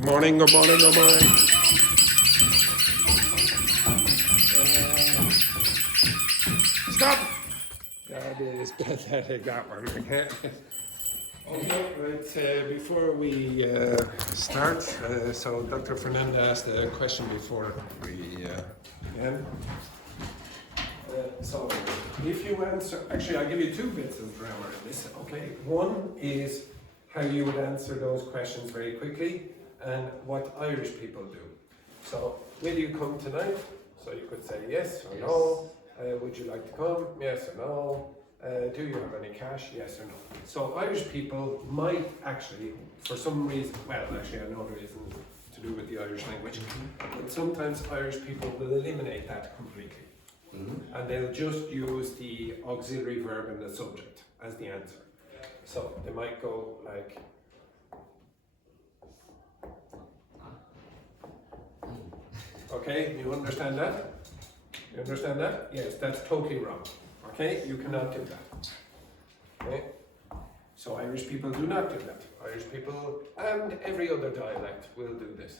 Good morning, good morning, good morning. Stop! That is pathetic, that one. Okay, right, before we start, so Dr. Fernanda asked a question before we begin. So, if you answer, actually I'll give you two bits of grammar in this, okay? One is how you would answer those questions very quickly, and what Irish people do. So, will you come tonight? So you could say yes or no. Would you like to come? Yes or no. Do you have any cash? Yes or no. So Irish people might actually, for some reason, well actually I know the reason to do with the Irish language, but sometimes Irish people will eliminate that completely. And they'll just use the auxiliary verb in the subject as the answer. So they might go like, okay, you understand that? You understand that? Yes, that's totally wrong. Okay, you cannot do that. Okay, so Irish people do not do that. Irish people and every other dialect will do this.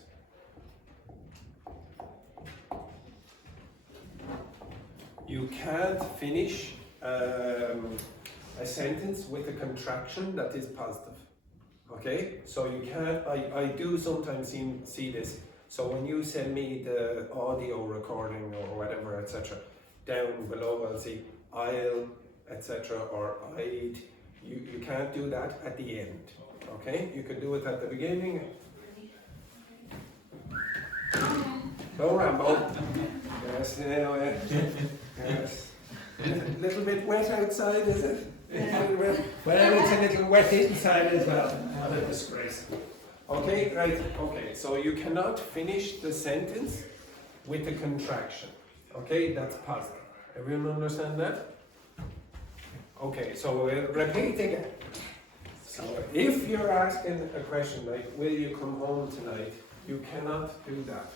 You can't finish a sentence with a contraction that is positive. Okay, so you can't. I do sometimes see this. So when you send me the audio recording or whatever, etc., down below I'll see I'll, etc., or I'd. You can't do that at the end. Okay, you can do it at the beginning. No, Rambo. Yes, yes. A little bit wet outside, is it? Well, it's a little wet inside as well. What a disgrace. Okay, right, okay, so you cannot finish the sentence with a contraction. Okay, that's positive. Everyone understand that? Okay, so we'll repeat again. So if you're asking a question like, will you come home tonight? You cannot do that.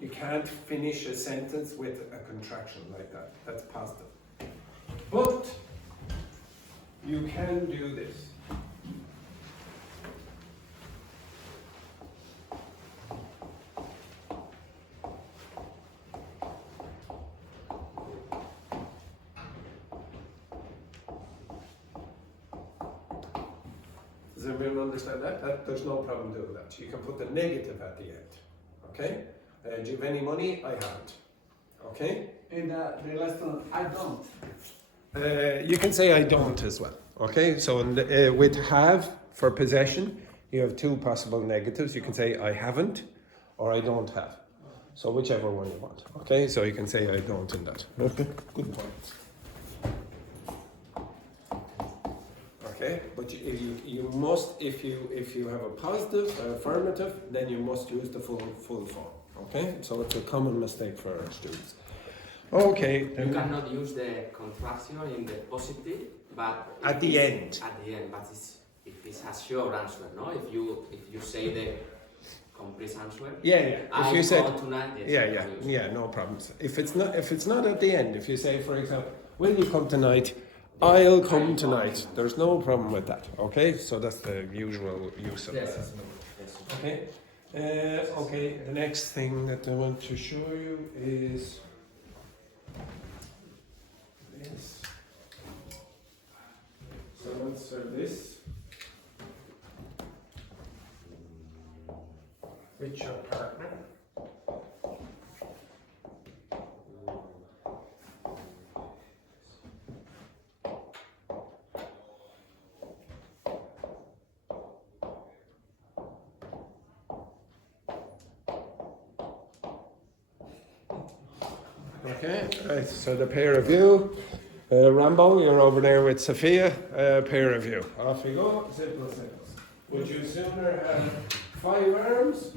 You can't finish a sentence with a contraction like that. That's positive. But you can do this. Does everyone understand that? There's no problem doing that. You can put the negative at the end. Okay? Do you have any money? I haven't. Okay? In the lesson, I don't. You can say I don't as well. Okay? So with have for possession, you have two possible negatives. You can say I haven't or I don't have. So whichever one you want. Okay? So you can say I don't in that. Okay? Good point. Okay? But you must, if you have a positive, affirmative, then you must use the full form. Okay? So it's a common mistake for our students. Okay. You cannot use the contraction in the positive, but at the end. At the end, but if it's a sure answer, no? If you say the complete answer. Yeah. If you say tonight, yes, yeah, no problems. If it's not at the end, if you say, for example, will you come tonight? I'll come tonight. There's no problem with that. Okay, so that's the usual use of that. Yes. Okay. Okay. The next thing that I want to show you is this. So answer this. With your partner. Okay, right, so the pair of you, Rambo, you're over there with Sophia, pair of you. Off you go, simple. Would you sooner have 5 arms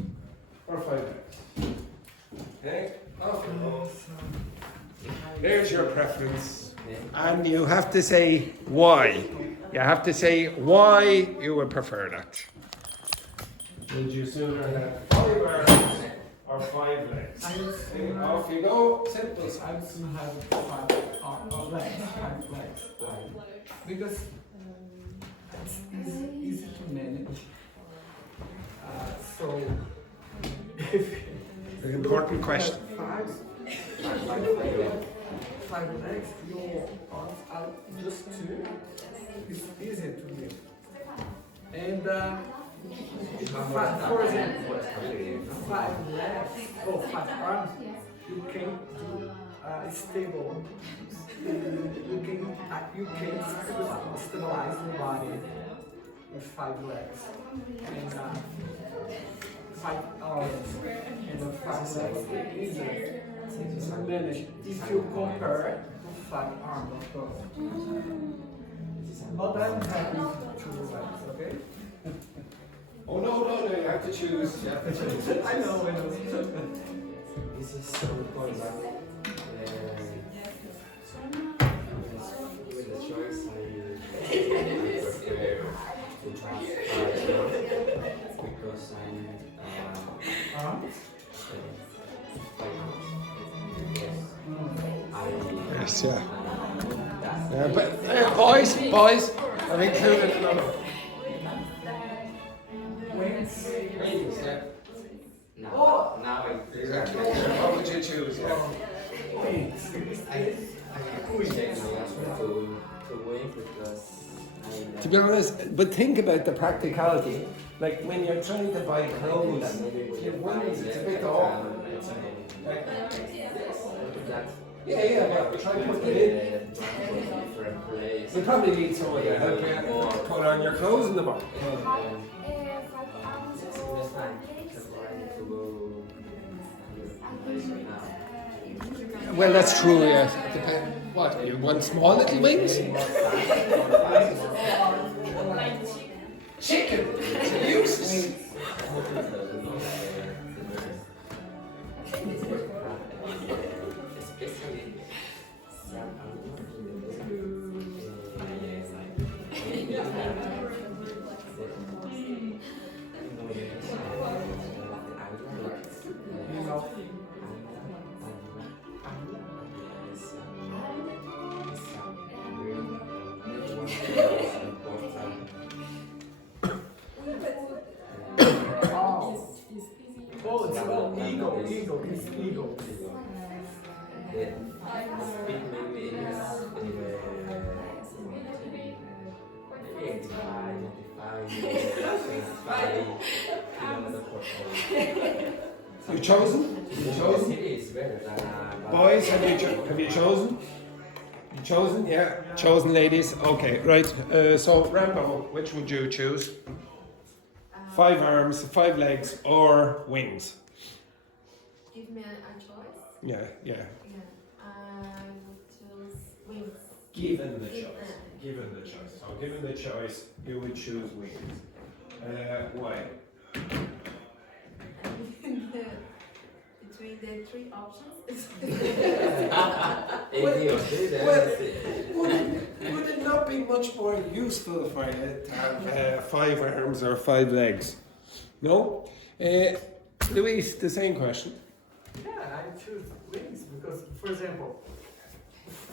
or 5 legs? Okay, off you go. There's your preference. And you have to say why. You have to say why you would prefer that. Would you sooner have 5 arms or 5 legs? Off you go, simple. I just have 5 legs. Because it's easy to manage. So, if Very important question. five legs, your arms are just two. It's easy to do. And for example, five legs or five arms, you can do stable. You can stabilize the body with five legs and five arms and five legs. Easier to manage if you compare to five arms, of course. But I'm happy to legs, okay? Oh no, you have to choose. You have to choose. I know. This is so important. With the choice, I prefer to try because Yes, yeah. But boys, I've included another. Wings. Now Exactly. What would you choose? Yeah. Wings. I change my answer to win because To be honest, but think about the practicality. Like when you're trying to buy clothes, it's a bit awkward. Yeah, but try to put it in. You probably need someone to help you put on your clothes in the box. Well, that's true, yes. Depends. What, you want small little wings? Chicken! It's useless! Oh, it's about eagle. It's eagle. You chosen? Boys, have you chosen? You chosen? Yeah. Chosen, ladies. Okay, right. So Rambo, which would you choose? 5 arms, 5 legs, or wings? Give me a choice. Yeah. Yeah. I would choose wings. Given the choice. So given the choice, you would choose wings. Why? Between the 3 options. Would it not be much more useful for you to have 5 arms or 5 legs? No? Luis, the same question. Yeah, I choose wings because, for example,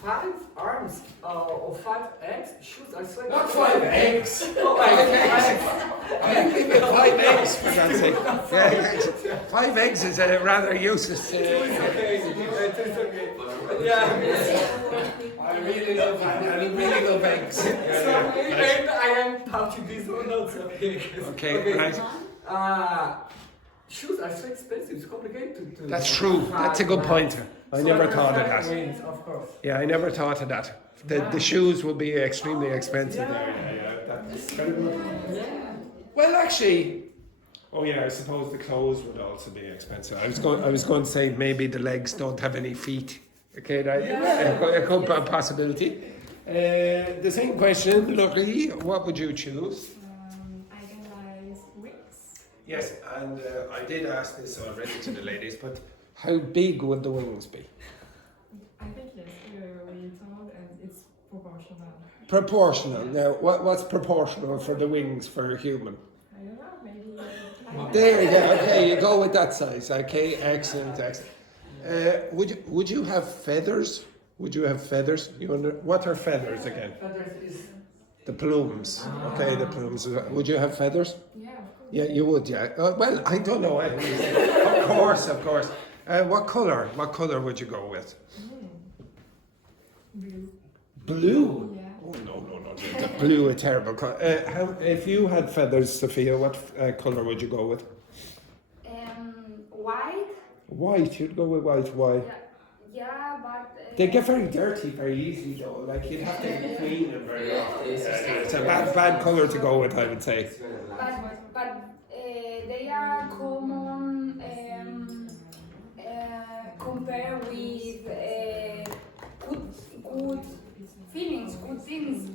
5 arms or 5 eggs shoes are so Not 5 eggs! Oh, 5 eggs! Give me 5 eggs, for God's sake. Yeah, 5 eggs is a rather useless. It's okay. Yeah. I really love eggs. So, and I am Portuguese or not, okay. Okay, right. Shoes are so expensive, it's complicated to That's true. That's a good point. I never thought of that. Wings, of course. Yeah, I never thought of that. The shoes will be extremely expensive there. Yeah, that's very good. Yeah. Well, actually, oh yeah, I suppose the clothes would also be expensive. I was going to say maybe the legs don't have any feet. Okay, that a could be a possibility. The same question, Laurie, what would you choose? I analyze wings. Yes, and I did ask this already to the ladies, but how big would the wings be? I think yes, we told and it's proportional. Proportional. Now, what's proportional for the wings for a human? I don't know, maybe like There you go. Okay, you go with that size. Okay, excellent. Would you have feathers? Would you have feathers? What are feathers again? Feathers is The plumes. Okay, the plumes. Would you have feathers? Yeah, of course. Yeah, you would, yeah. Well, I don't know. Of course, of course. What colour? What colour would you go with? Blue. Blue? Yeah. Oh, no. Blue, a terrible colour. If you had feathers, Sophia, what colour would you go with? White. White, you'd go with white. Why? Yeah, but. They get very dirty very easily, though. Like, you'd have to clean them very often. It's a bad colour to go with, I would say. But they are common compared with good feelings, good things.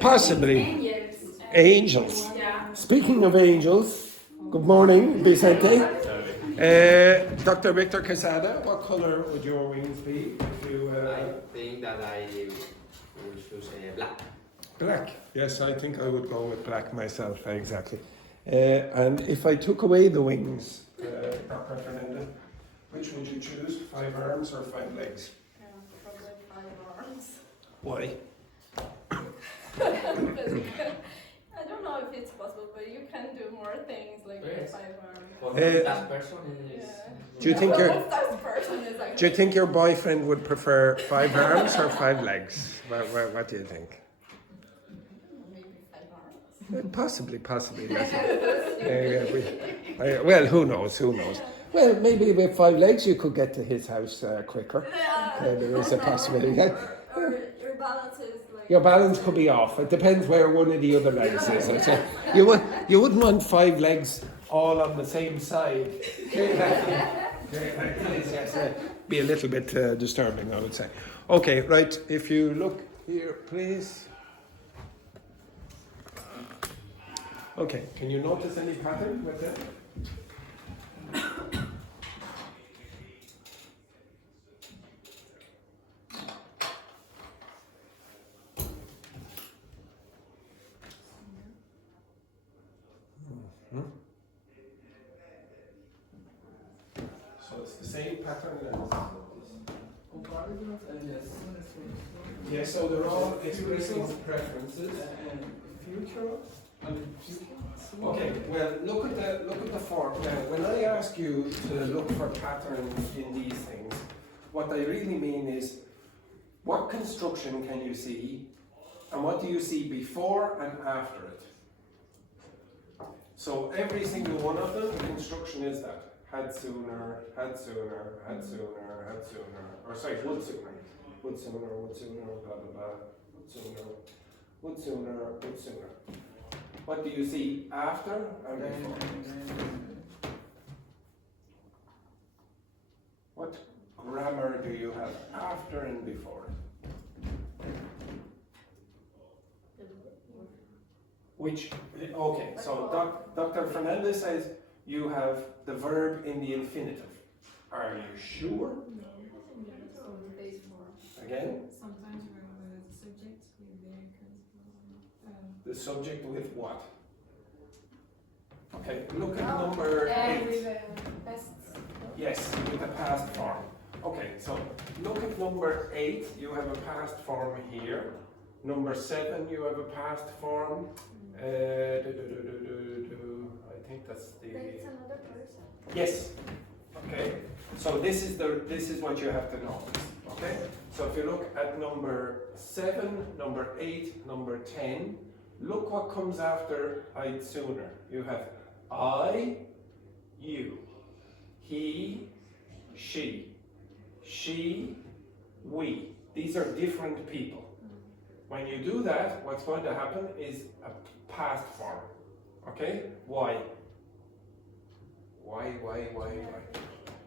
Possibly. Angels. Angels. Yeah. Speaking of angels, good morning, Vicente. Dr. Victor Quesada, what colour would your wings be if you... I think that I will choose black. Black. Yes, I think I would go with black myself, exactly. And if I took away the wings, Dr. Fernandez, which would you choose? 5 arms or 5 legs? Probably 5 arms. Why? I don't know if it's possible, but you can do more things like Yes. 5 arms. For that person is... Do you think your Person is like Do you think your boyfriend would prefer 5 arms or 5 legs? What do you think? maybe 5 arms. Possibly. Yes. Well, who knows? Well, maybe with 5 legs you could get to his house quicker. There is a possibility. Or your balance is like. Your balance could be off. It depends where one of the other legs is. I'd say. You wouldn't want 5 legs all on the same side. Be a little bit disturbing, I would say. Okay, right. If you look here, please. Okay, can you notice any pattern with that? So it's the same pattern as yeah, so they're all expressing preferences. Future. Okay, well look at the form. When I ask you to look for patterns in these things, what I really mean is what construction can you see and what do you see before and after it? So every single one of them, the construction is that. Had sooner, or sorry, would sooner, blah blah blah, would sooner. What do you see after and before? What grammar do you have after and before? Which, okay, so Dr. Fernandez says you have the verb in the infinitive. Are you sure? Again? Sometimes we have the subject with the The subject with what? Okay, look at number 8. With the best. Yes, with the past form. Okay, so look at number 8, you have a past form here. Number 7, you have a past form. I think that's the... That's another person. Yes. Okay. So this is what you have to know. Okay. So if you look at number 7, number 8, number 10, look what comes after I'd sooner. You have I, you, he, she, we. These are different people. When you do that, what's going to happen is a past form. Okay? Why? Why?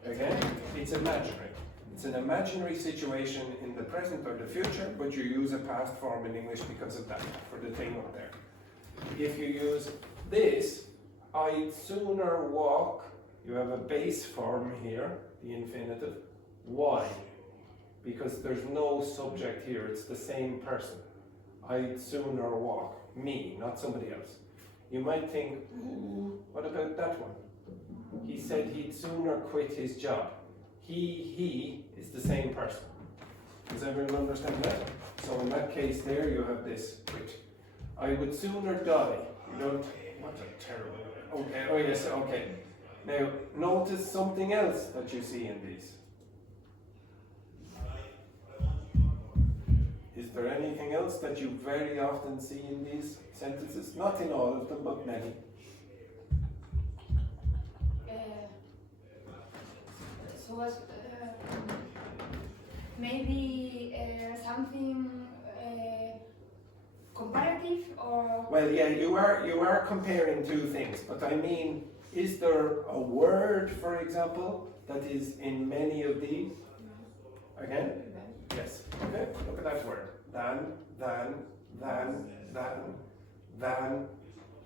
Again, it's imaginary. It's an imaginary situation in the present or the future, but you use a past form in English because of that, for the thing up there. If you use this, I'd sooner walk, you have a base form here, the infinitive. Why? Because there's no subject here, it's the same person. I'd sooner walk. Me, not somebody else. You might think, what about that one? He said he'd sooner quit his job. He is the same person. Does everyone understand that? So in that case there you have this quit. I would sooner die. You don't, what a terrible, Okay, oh yes, okay. Now, notice something else that you see in these. Is there anything else that you very often see in these sentences? Not in all of them, but many. So was maybe something comparative or Well, yeah, you are comparing two things, but I mean, is there a word, for example, that is in many of these? Again? Yes. Okay, look at that word. Than.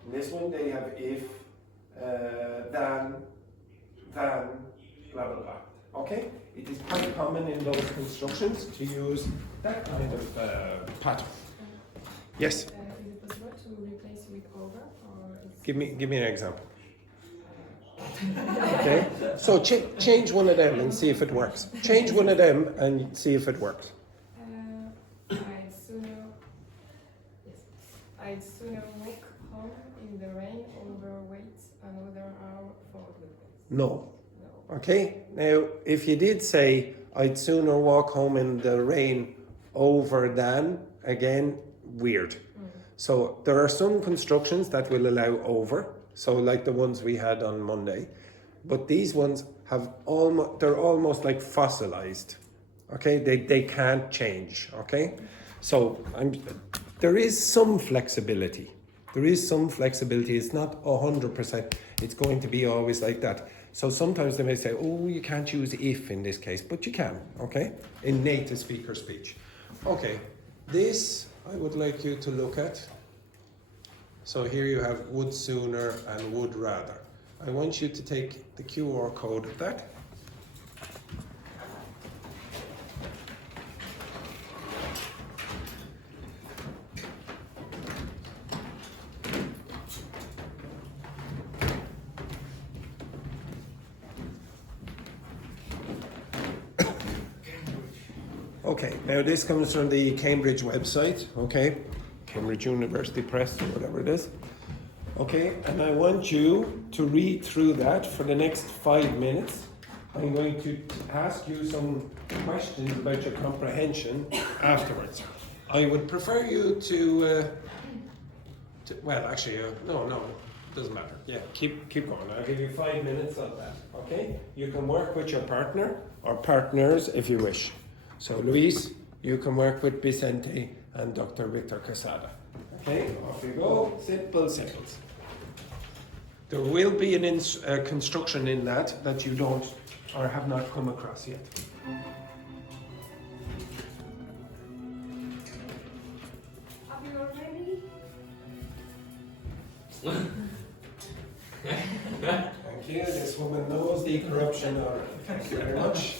In this one they have if, than, blah blah blah. Okay? It is quite common in those constructions to use that kind of pattern. Yes. Is it possible to replace with over, or it's Give me an example. Okay. So change one of them and see if it works. Change one of them and see if it works. I'd sooner, yes, I'd sooner walk home in the rain over wait another hour for goodness. No. No. Okay. Now, if you did say I'd sooner walk home in the rain over than, again, weird. So there are some constructions that will allow over. So like the ones we had on Monday, but these ones have they're almost like fossilized. Okay, they can't change. Okay, so there is some flexibility. There is some flexibility. It's not 100%. It's going to be always like that. So sometimes they may say, oh, you can't use if in this case, but you can. Okay, in native speaker speech. Okay, this I would like you to look at. So here you have would sooner and would rather. I want you to take the QR code of that. Okay, now this comes from the Cambridge website, okay? Cambridge University Press or whatever it is. Okay, and I want you to read through that for the next 5 minutes. I'm going to ask you some questions about your comprehension afterwards. I would prefer you to well, actually, no, it doesn't matter. Yeah, keep going. I'll give you 5 minutes on that, okay? You can work with your partner or partners if you wish. So, Luis, you can work with Vicente and Dr. Victor Casada. Okay, off you go. Simple symbols. There will be a construction in that you don't or have not come across yet. are you already? Thank you. This woman knows the corruption already. Thank you very much.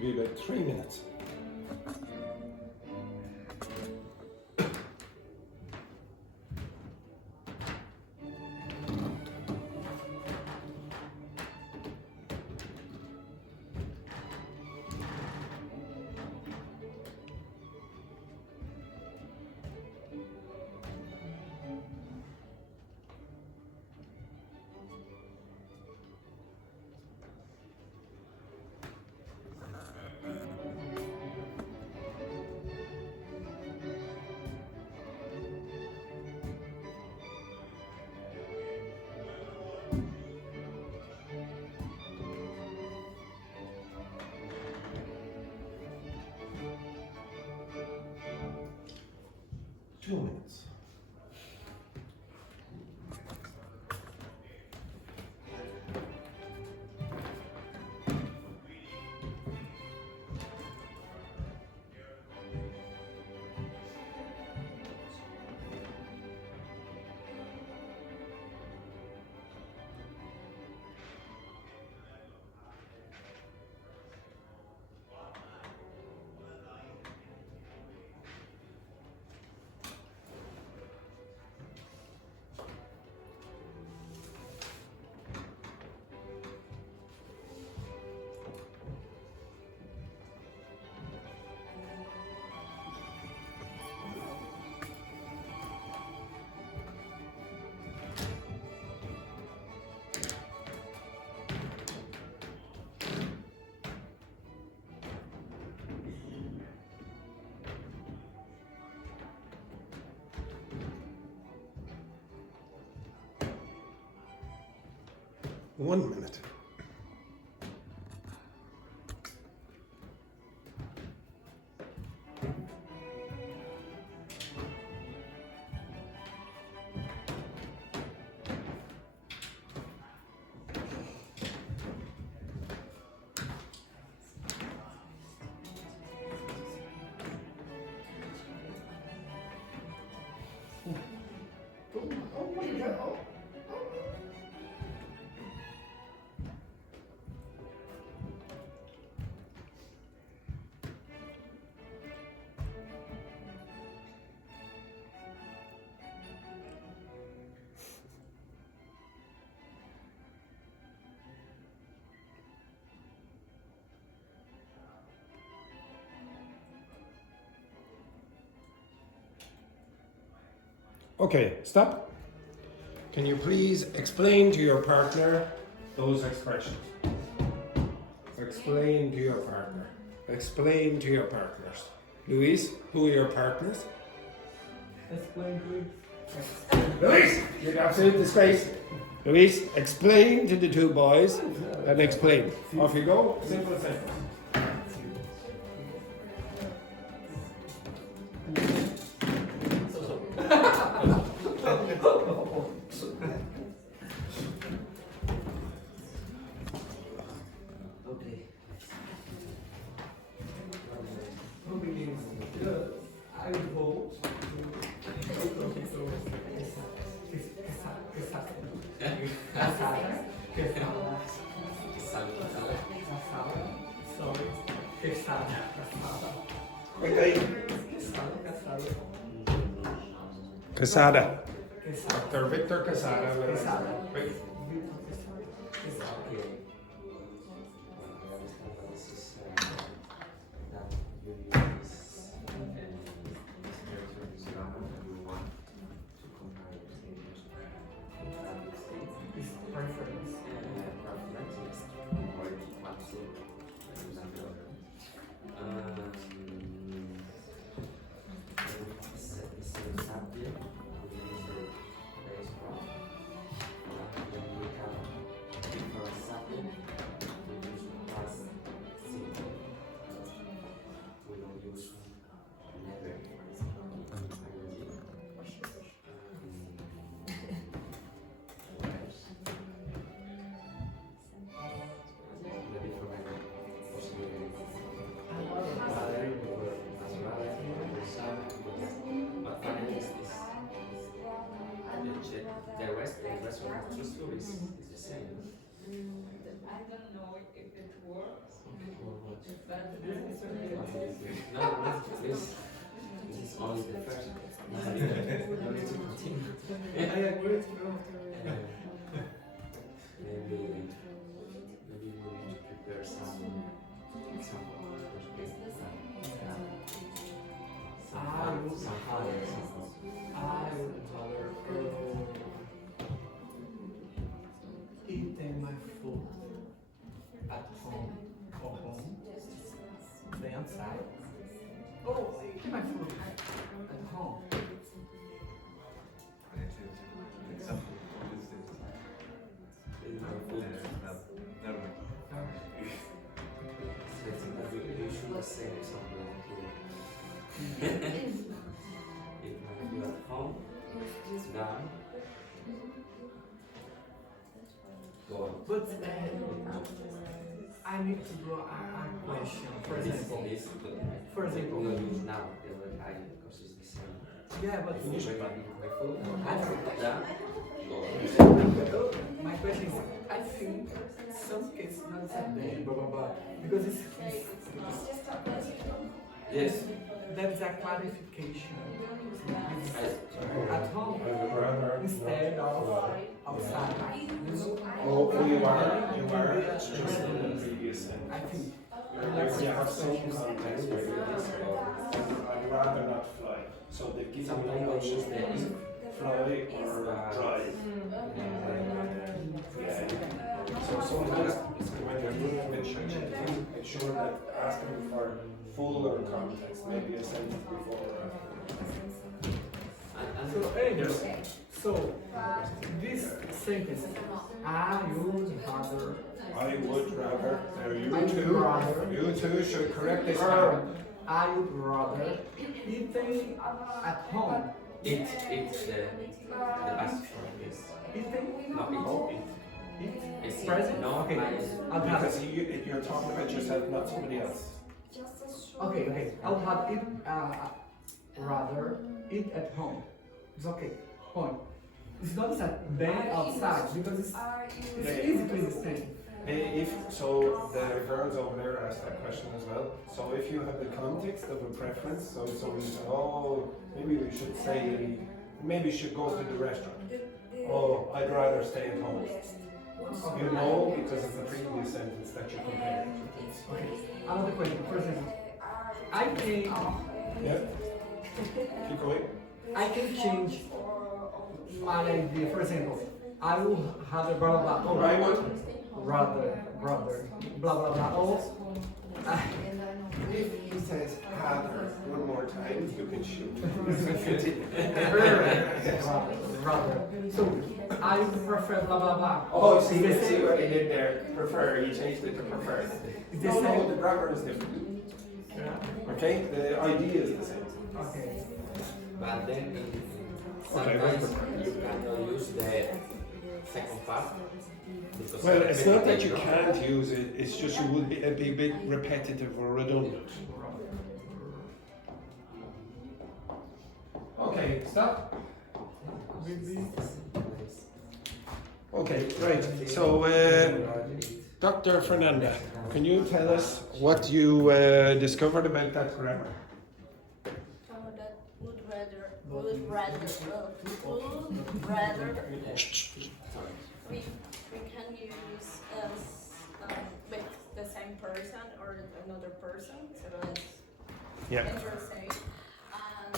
Give you about 3 minutes. Two minutes. One minute. Okay, stop. Can you please explain to your partner those expressions? Explain to your partner. Explain to your partners. Louise, who are your partners? Explain to Louise, you're absolute disgrace. Louise, explain to the two boys and explain. Off you go. Simple sentence. I vote. Quesada. Dr. Victor Quesada. Wait. if it works. But No, this is only the first. No need to continue. I agree with you. Maybe we need to prepare some example. Some other examples. I would rather eating my food at home or home than outside. Oh, eating my food at home. Example, what is this? So I think that we should say something here. If my food at home, done. Go on. But I need to draw a question. For example, This, for example, we will use now the other line because it's the same. yeah, but If I eat my food, done. Go on. my question is, I think some cases not that bad, blah blah blah, because it's Yes. there's a clarification at home I would rather instead not of fly. outside. Oh, you are stressing the previous I sentence. think. You have some context where you discuss, I'd rather not fly. So they've given you Sometimes we use the options, fly or drive. Yeah. So sometimes when you're doing with changing, make sure that asking for fuller context, maybe a sentence before or after. So Angel, so this sentence, I would rather. I would rather, you I would rather. you two should correct this now. I would rather eating at home. Eat the past form, yes. Eating? No, eat. It's Eat. present? No, Okay. minus. I'll have Because you're talking about yourself, not somebody else. Okay. I'll have it rather eat at home. It's okay. Point. It's not that bad outside because it's easy to understand. If so, the girls over there asked that question as well. So if you have the context of a preference, so somebody said, oh, maybe we should say, maybe we should go to the restaurant. Oh, I'd rather stay at home. You know, because of the previous sentence that you're comparing. Okay. Another question. For example, I can Yeah. Keep going. change my idea. For example, I will have a blah blah blah. I would. Brother, blah blah blah. Oh, If he says rather one more time, you can shoot. brother. So I prefer blah blah blah. Oh, see what he did there. Prefer, he changed it to prefer. It's the No, same. the grammar is different. Yeah. Okay, the idea is the same. Okay. But then Okay, sometimes you cannot use the second part. Because Well, it's not that you repetitive, can't use it, it's just you would be a bit repetitive or redundant. Okay, stop. Okay, right. So, Dr. Fernanda, can you tell us what you discovered about that grammar? that would rather we can use with the same person or another person, so it's Yeah. interesting. And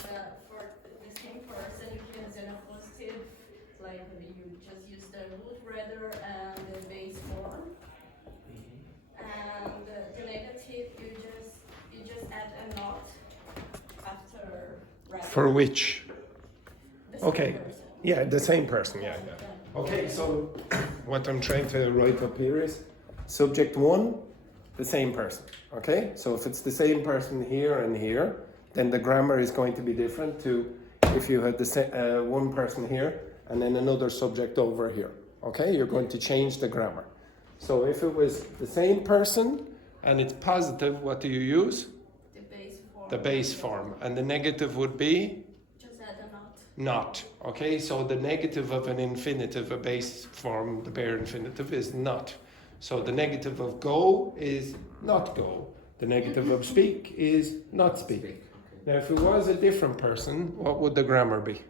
for the same person, you can use a positive, like you just use the would rather and the base form. And the negative, you just add a not after rather. For which? The same Okay. person. Yeah, the same person, yeah. Okay, so what I'm trying to write up here is subject one, the same person. Okay, so if it's the same person here and here, then the grammar is going to be different to if you had the one person here and then another subject over here. Okay, you're going to change the grammar. So if it was the same person and it's positive, what do you use? The base form. The base form. And the negative would be? Just add a not. Not. Okay, so the negative of an infinitive, a base form, the bare infinitive, is not. So the negative of go is not go. The negative of speak is not speak. Now, if it was a different person, what would the grammar be?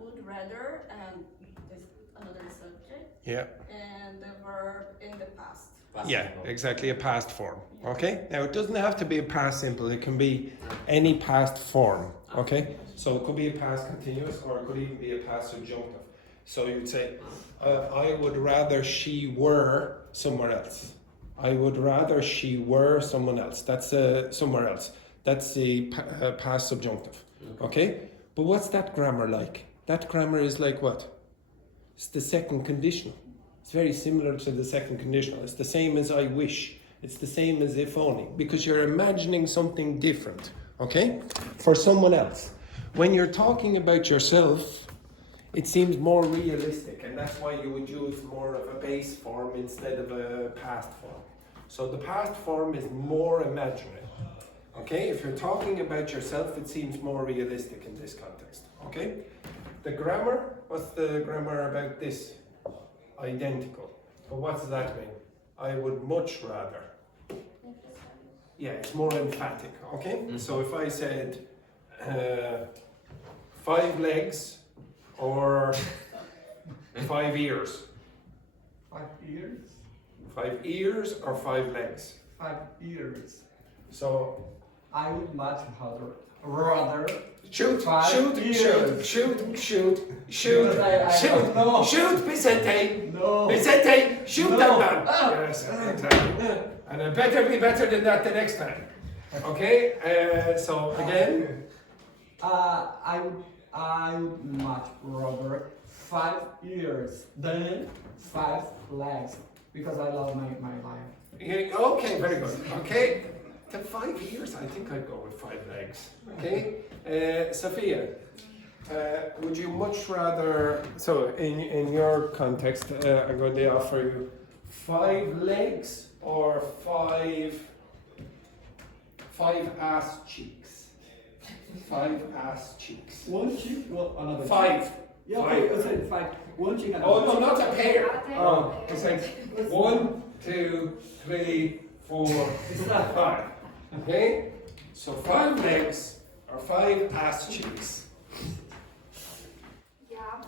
Would rather, and is another subject, Yeah. and the verb in the past. Yeah, exactly, a past form. Okay? Now, it doesn't have to be a past simple, it can be any past form. Okay? So it could be a past continuous, or it could even be a past subjunctive. So you'd say, I would rather she were somewhere else. I would rather she were someone else. That's somewhere else. That's the past subjunctive. Okay? But what's that grammar like? That grammar is like what? It's the second conditional. It's very similar to the second conditional. It's the same as I wish. It's the same as if only. Because you're imagining something different. Okay? For someone else. When you're talking about yourself, it seems more realistic, and that's why you would use more of a base form instead of a past form. So the past form is more imaginary. Okay? If you're talking about yourself, it seems more realistic in this context. Okay? The grammar, what's the grammar about this? Identical. But what does that mean? I would much rather. Yeah, it's more emphatic. Okay? So if I said 5 legs or 5 ears. 5 years? 5 ears or 5 legs? 5 years. So I would much rather shoot, 5 shoot, years. shoot, Because I don't know. shoot, Vicente, No. Vicente, shoot No. that man. Ah. Yes, exactly. And it better be better than that the next time. Okay, so again, I would much rather 5 years than 5 legs because I love my life. yeah, okay, very good. Okay, to 5 years, I think I'd go with 5 legs. Okay, Sophia, would you much rather? So, in your context, I'm going to offer you 5 legs or 5 ass cheeks. 5 ass cheeks. One cheek, well, another 5. cheek. Yeah, 5. I said 5. One cheek, another Oh no, cheek. not a pair. Oh, it's like 1, 2, 3, 4, 5. Okay, so 5 legs or 5 ass cheeks. Yeah.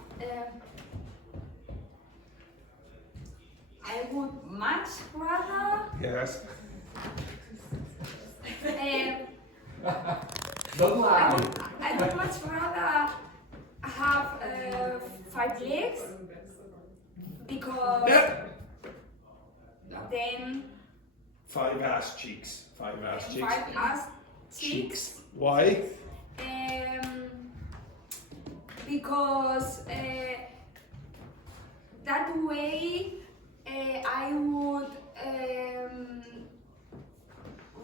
I would much rather. Yes. Don't lie. I would much rather have 5 legs because Yeah. then 5 ass cheeks. 5 ass cheeks. 5 ass cheeks. Why? Because that way I would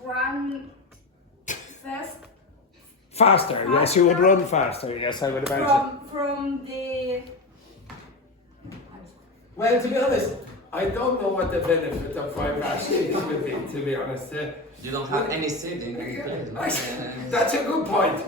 run fast Faster. Yes, you would run faster. Yes, I would imagine. from the. Well, to be honest, I don't know what the benefit of 5 ass cheeks would be. To be honest. You don't have any sitting. That's a good point.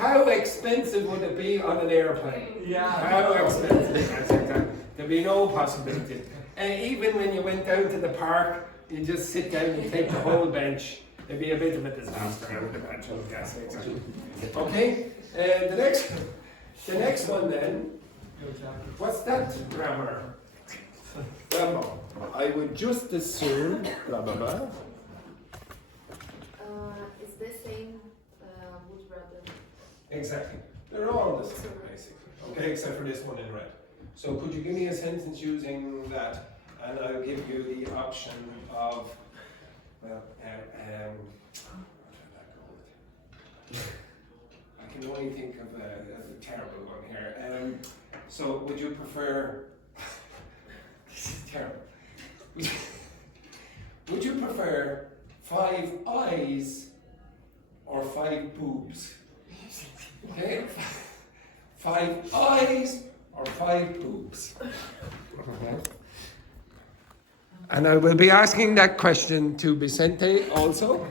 How expensive would it be on an airplane? Yeah. How expensive? That's exactly. There'd be no possibility. And even when you went down to the park, you just sit down and take the whole bench. It'd be a bit of a disaster, I would imagine. Yes, exactly. Okay. The next one then. What's that grammar? Rambo. I would just assume. Blah blah blah. It's the same, would rather. Exactly. They're all the same, basically. Okay, except for this one in red. So could you give me a sentence using that? And I'll give you the option of, well, what did I go with? I can only think of a terrible one here. So would you prefer, this is terrible. Would you prefer 5 eyes or 5 boobs? Okay? 5 eyes or 5 boobs? And I will be asking that question to Vicente also.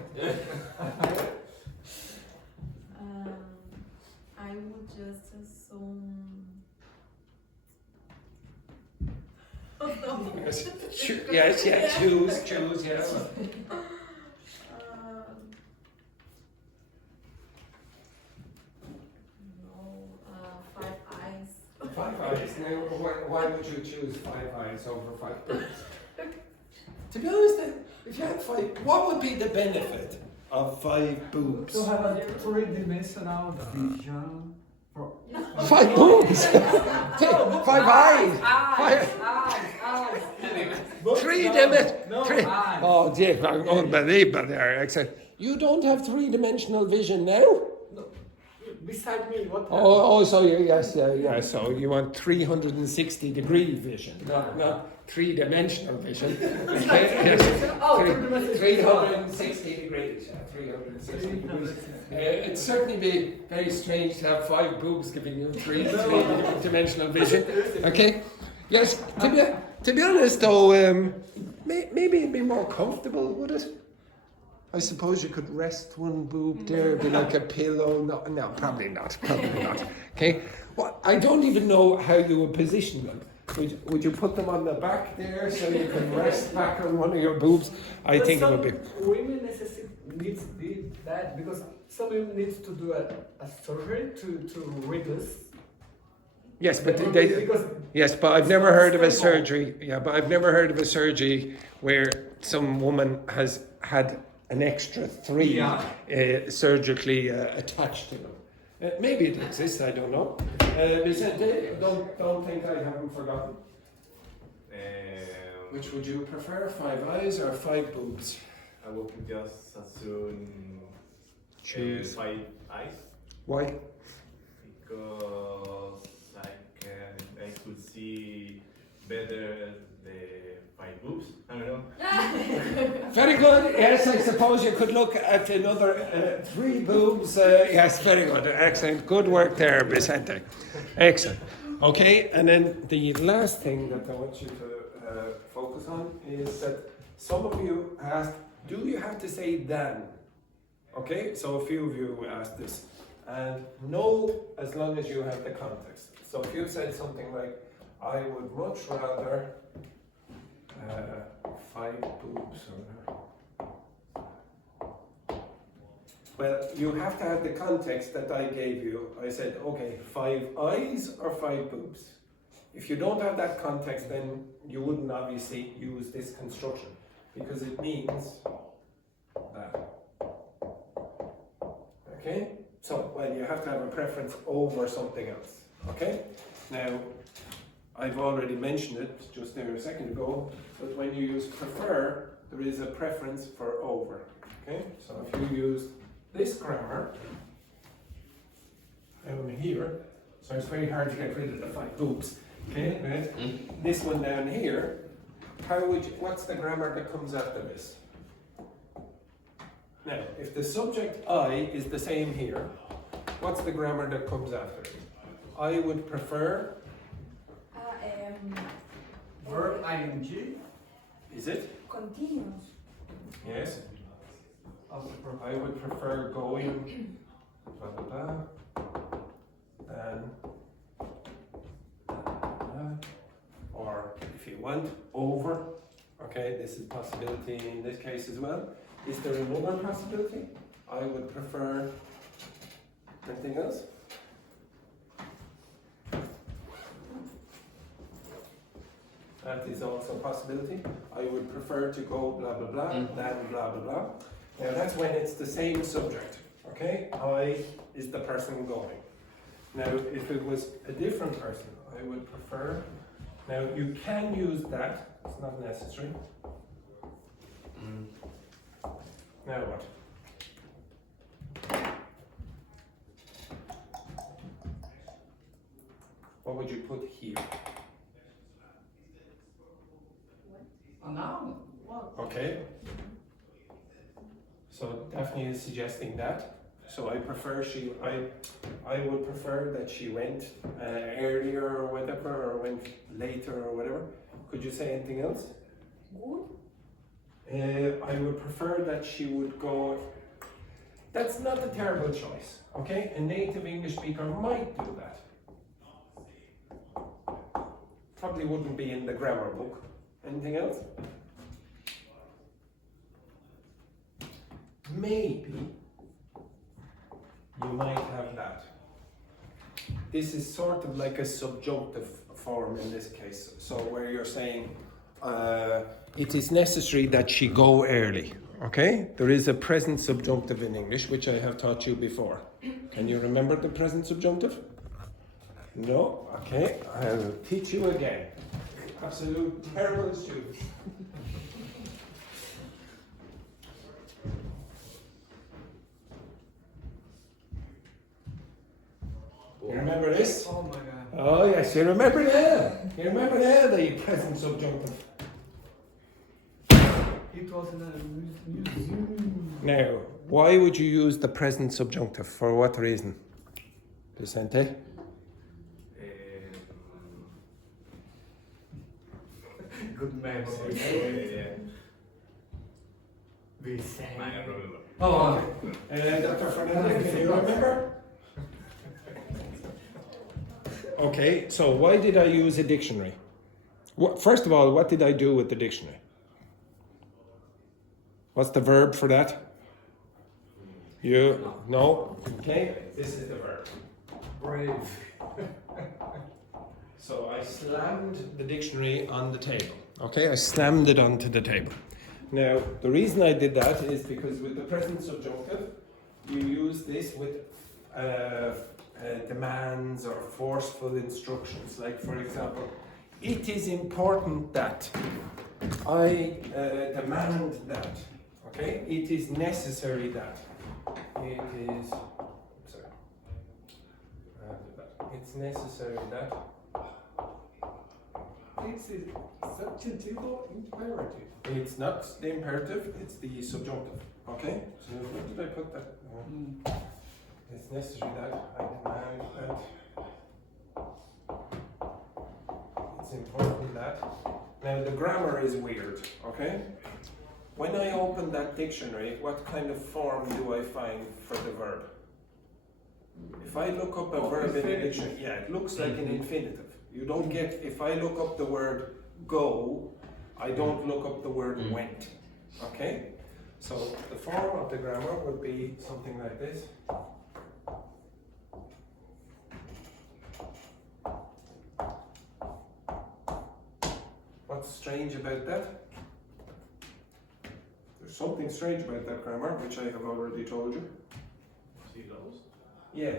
I would just assume. Yes, yes, yeah, choose, yeah. Five eyes. 5 eyes. Now, why would you choose 5 eyes over 5 boobs? To be honest, if you had 5, what would be the benefit of 5 boobs? To have a three-dimensional vision. 5 boobs! 5 eyes! Eyes. Three. Eyes. Oh, dear, unbelievable there. Excellent. You don't have 3-dimensional vision now? Beside me, what? Oh, so so you want 360-degree vision, not 3-dimensional vision. Okay, yes. Oh, 360 degrees. Yeah, 360 degrees. It'd certainly be very strange to have 5 boobs giving you 3-dimensional vision. Okay. Yes. To be honest, though, maybe it'd be more comfortable, would it? I suppose you could rest one boob there, be like a pillow. No, probably not. Okay. Well, I don't even know how you would position them. Would you put them on the back there so you can rest back on one of your boobs? I think it would be. Women need that because some women need to do a surgery to reduce. Yes, but but I've never heard of a surgery. Yeah, but I've never heard of a surgery where some woman has had an extra 3 surgically attached to them. Maybe it exists, I don't know. Vicente, don't think I haven't forgotten. Which would you prefer, 5 eyes or 5 boobs? I would just as soon Choose 5 eyes Why? because I could see better the 5 boobs. I don't know. Very good. Yes, I suppose you could look at another 3 boobs. Yes, very good. Excellent. Good work there, Vicente. Excellent. Okay, and then the last thing that I want you to focus on is that some of you asked, do you have to say then? Okay, so a few of you asked this. And no, as long as you have the context. So if you said something like, I would much rather 5 boobs or well, you have to have the context that I gave you. I said, okay, 5 eyes or 5 boobs. If you don't have that context, then you wouldn't obviously use this construction because it means that. Okay? So, well, you have to have a preference over something else. Okay? Now, I've already mentioned it just there a second ago, but when you use prefer, there is a preference for over. Okay? So if you use this grammar down here, so it's very hard to get rid of the 5 boobs. Okay, right? This one down here, what's the grammar that comes after this? Now, if the subject I is the same here, what's the grammar that comes after it? I would prefer. Verb ing. Is it? Continuous. Yes. I would prefer going, blah, blah, blah, and, or if you want, over. Okay, this is a possibility in this case as well. Is there another possibility? I would prefer anything else? That is also a possibility. I would prefer to go blah blah blah than blah blah blah. Now that's when it's the same subject. Okay? I is the person going. Now if it was a different person, I would prefer. Now you can use that, it's not necessary. Now what? What would you put here? A noun. What? Okay. So Daphne is suggesting that. So I prefer I would prefer that she went earlier or whatever, or went later or whatever. Could you say anything else? I would prefer that she would go. That's not a terrible choice, okay? A native English speaker might do that. probably wouldn't be in the grammar book. Anything else? Maybe you might have that. This is sort of like a subjunctive form in this case. So where you're saying it is necessary that she go early. Okay? There is a present subjunctive in English, which I have taught you before. Can you remember the present subjunctive? No? Okay, I'll teach you again. Absolute terrible students. You remember this? Oh my god. Oh yes, you remember that. You remember that, the present subjunctive. It was in a museum. Now, why would you use the present subjunctive? For what reason? Vicente? Good memory. I don't remember. Oh, Dr. Fernandez, can you remember? Okay, so why did I use a dictionary? First of all, what did I do with the dictionary? What's the verb for that? You? No? Okay, this is the verb. brave. So I slammed the dictionary on the table. Okay, I slammed it onto the table. Now, the reason I did that is because with the present subjunctive, you use this with demands or forceful instructions. Like, for example, it is important that I demand that. Okay, it is necessary that. It is. Sorry. It's necessary that. This is subjunctive imperative. It's not the imperative, it's the subjunctive. Okay? So where did I put that? It's necessary that I demand that. It's important that. Now the grammar is weird, okay? When I open that dictionary, what kind of form do I find for the verb? If I look up a verb in the dictionary, yeah, it looks like an infinitive. You don't get, if I look up the word go, I don't look up the word went. Okay? So the form of the grammar would be something like this. What's strange about that? There's something strange about that grammar, which I have already told you. See those? Yeah.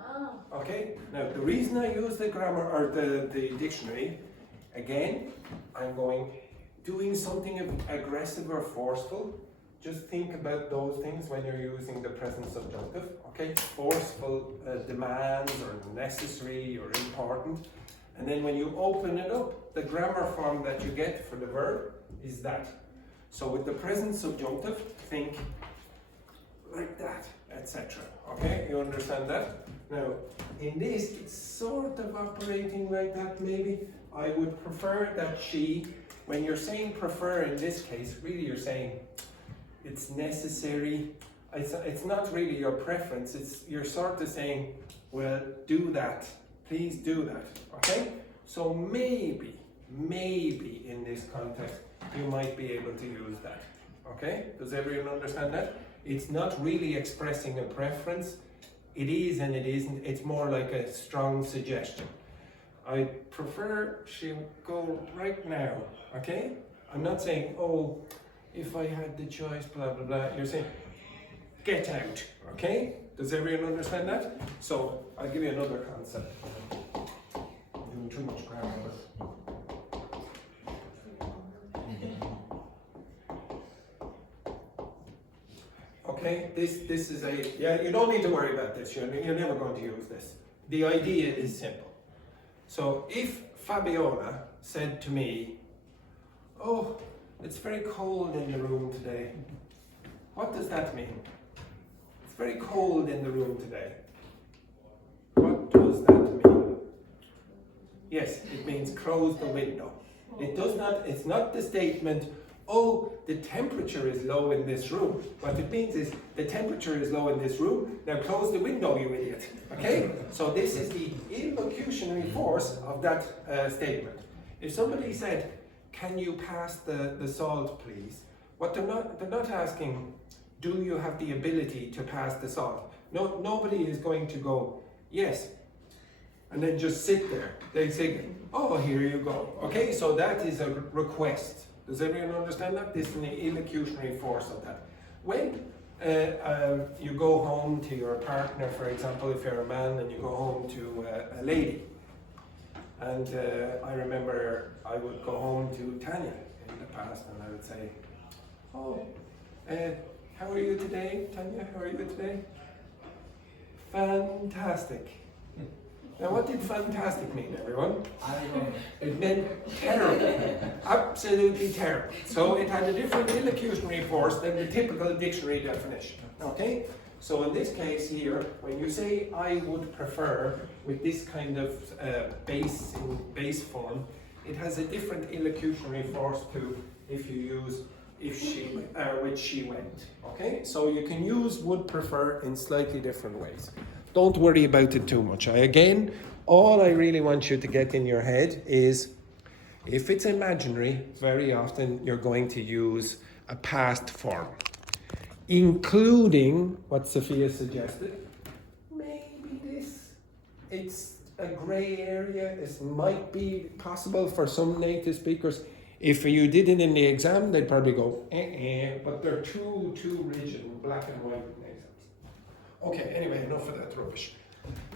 Ah. Okay, now the reason I use the grammar or the dictionary, again, I'm doing something aggressive or forceful. Just think about those things when you're using the present subjunctive. Okay, forceful demands or necessary or important. And then when you open it up, the grammar form that you get for the verb is that. So with the present subjunctive, think like that, etc. Okay, you understand that? Now, in this, it's sort of operating like that maybe. I would prefer that she, when you're saying prefer in this case, really you're saying it's necessary. It's not really your preference, you're sort of saying, well, do that, please do that, okay? So maybe in this context, you might be able to use that, okay? Does everyone understand that? It's not really expressing a preference. It is and it isn't. It's more like a strong suggestion. I prefer she go right now, okay? I'm not saying, oh, if I had the choice, blah, blah, blah. You're saying, get out, okay? Does everyone understand that? So, I'll give you another concept. I'm doing too much grammar, but... Okay, this is yeah, you don't need to worry about this, you're never going to use this. The idea is simple. So if Fabiola said to me, oh, it's very cold in the room today. What does that mean? It's very cold in the room today. What does that mean? Yes, it means close the window. It does not, it's not the statement, oh, the temperature is low in this room. What it means is the temperature is low in this room. Now close the window, you idiot. Okay? So this is the illocutionary force of that statement. If somebody said, can you pass the salt, please? What they're not asking, do you have the ability to pass the salt? No, nobody is going to go, yes, and then just sit there. They say, oh, here you go. Okay, so that is a request. Does everyone understand that? This is the illocutionary force of that. When you go home to your partner, for example, if you're a man and you go home to a lady, and I remember I would go home to Tanya in the past and I would say, oh, how are you today, Tanya? How are you today? Fantastic. Now what did fantastic mean, everyone? I don't know. It meant terrible. Absolutely terrible. So it had a different illocutionary force than the typical dictionary definition. Okay? So in this case here, when you say I would prefer with this kind of base form, it has a different illocutionary force to if you use if she, which she went. Okay? So you can use would prefer in slightly different ways. Don't worry about it too much. Again, all I really want you to get in your head is if it's imaginary, very often you're going to use a past form, including what Sophia suggested. Maybe this, it's a grey area. This might be possible for some native speakers. If you did it in the exam, they'd probably go, but they're too rigid, black and white in exams. Okay, anyway, enough of that rubbish.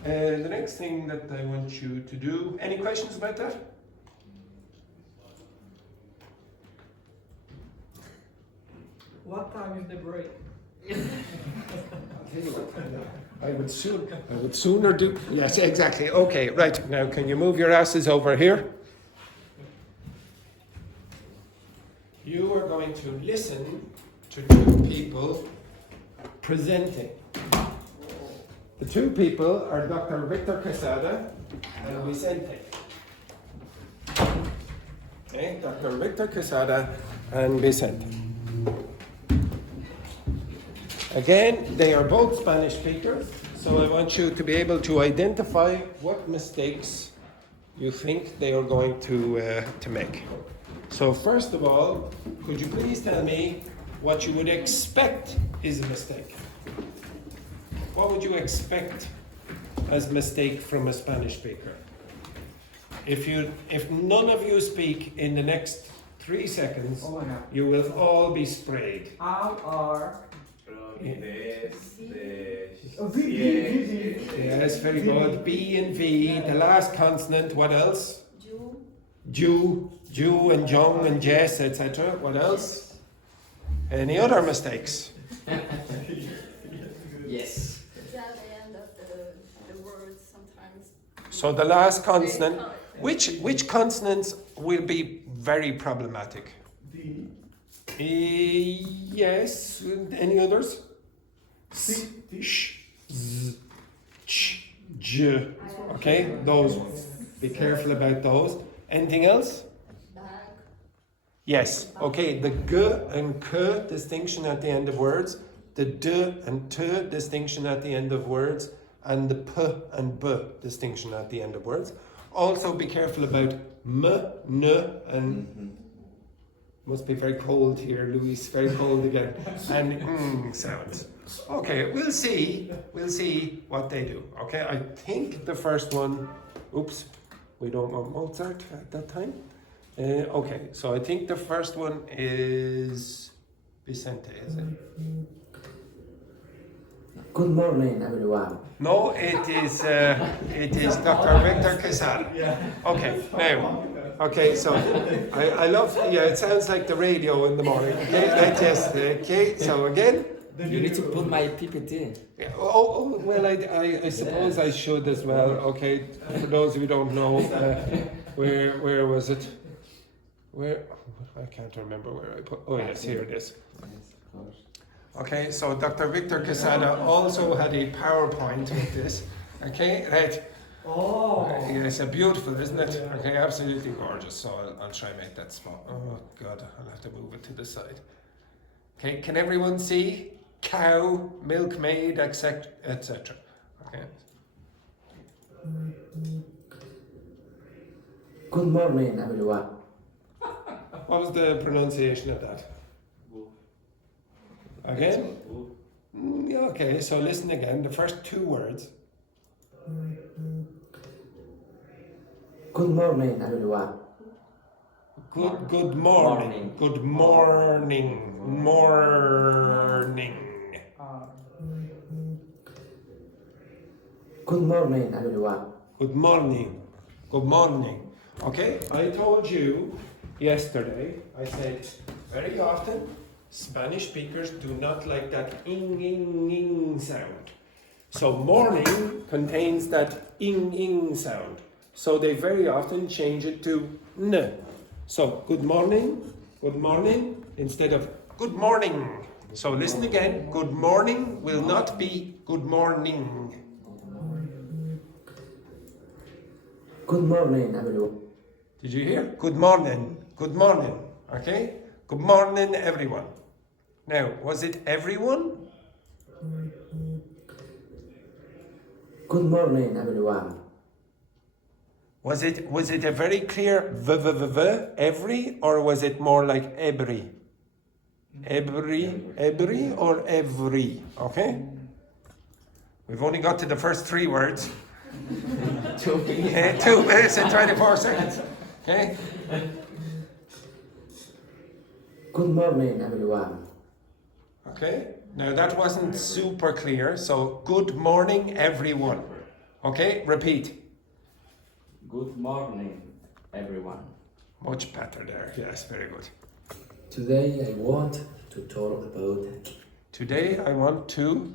The next thing that I want you to do, any questions about that? What time is the break? I'll tell you what, I would sooner do, yes, exactly. Okay, right, now can you move your asses over here? You are going to listen to two people presenting. The two people are Dr. Victor Quesada and Vicente. Okay, Dr. Victor Quesada and Vicente. Again, they are both Spanish speakers, so I want you to be able to identify what mistakes you think they are going to make. So first of all, could you please tell me what you would expect is a mistake? What would you expect as mistake from a Spanish speaker? If none of you speak in the next 3 seconds, you will all be sprayed. R. Yes, very good. B and V, the last consonant, what else? Jew and Jung and Jess, etc. What else? Any other mistakes? Yes. It's at the end of the word sometimes. So the last consonant, which consonants will be very problematic? D. Yes, any others? S, sh, z, ch, j. Okay, those ones. Be careful about those. Anything else? Bank. Yes. Okay, the g and k distinction at the end of words, the d and t distinction at the end of words, and the p and b distinction at the end of words. Also be careful about m, n, and must be very cold here, Luis, very cold again, and sounds. Okay, we'll see what they do. Okay, I think the first one, oops, we don't want Mozart at that time. Okay, so I think the first one is Vicente, is it? Good morning, everyone. No, it is Dr. Victor Quesada. Okay, now, okay, so I love, yeah, it sounds like the radio in the morning. Okay, so again. You need to put my PPT. Oh, well, I suppose I should as well. Okay, for those who don't know, where was it? Where, I can't remember where I put, oh yes, here it is. Okay, so Dr. Victor Quesada also had a PowerPoint with this. Okay, right. Oh. It's a beautiful, isn't it? Okay, absolutely gorgeous. So I'll try and make that small. Oh God, I'll have to move it to the side. Okay, can everyone see? Cow, milkmaid, etc., etc. Okay. Good morning, everyone. What was the pronunciation of that? Again? Yeah, okay, so listen again. The first two words. Good morning, everyone. Good morning. Good morning. Morning. Good morning, everyone. Good morning. Good morning. Okay, I told you yesterday, I said very often Spanish speakers do not like that ing sound. So morning contains that ing sound. So they very often change it to n. So good morning, instead of good morning. So listen again, good morning will not be good morning. Good morning, everyone. Did you hear? Good morning, okay? Good morning, everyone. Now, was it everyone? Good morning, everyone. Was it a very clear every, or was it more like every? Every or every, okay? We've only got to the first three words. 2 minutes and 24 seconds, okay? Good morning, everyone. Okay, now that wasn't super clear, so good morning, everyone. Okay, repeat. Good morning, everyone. Much better there, yes, very good. Today I want to talk about. Today I want to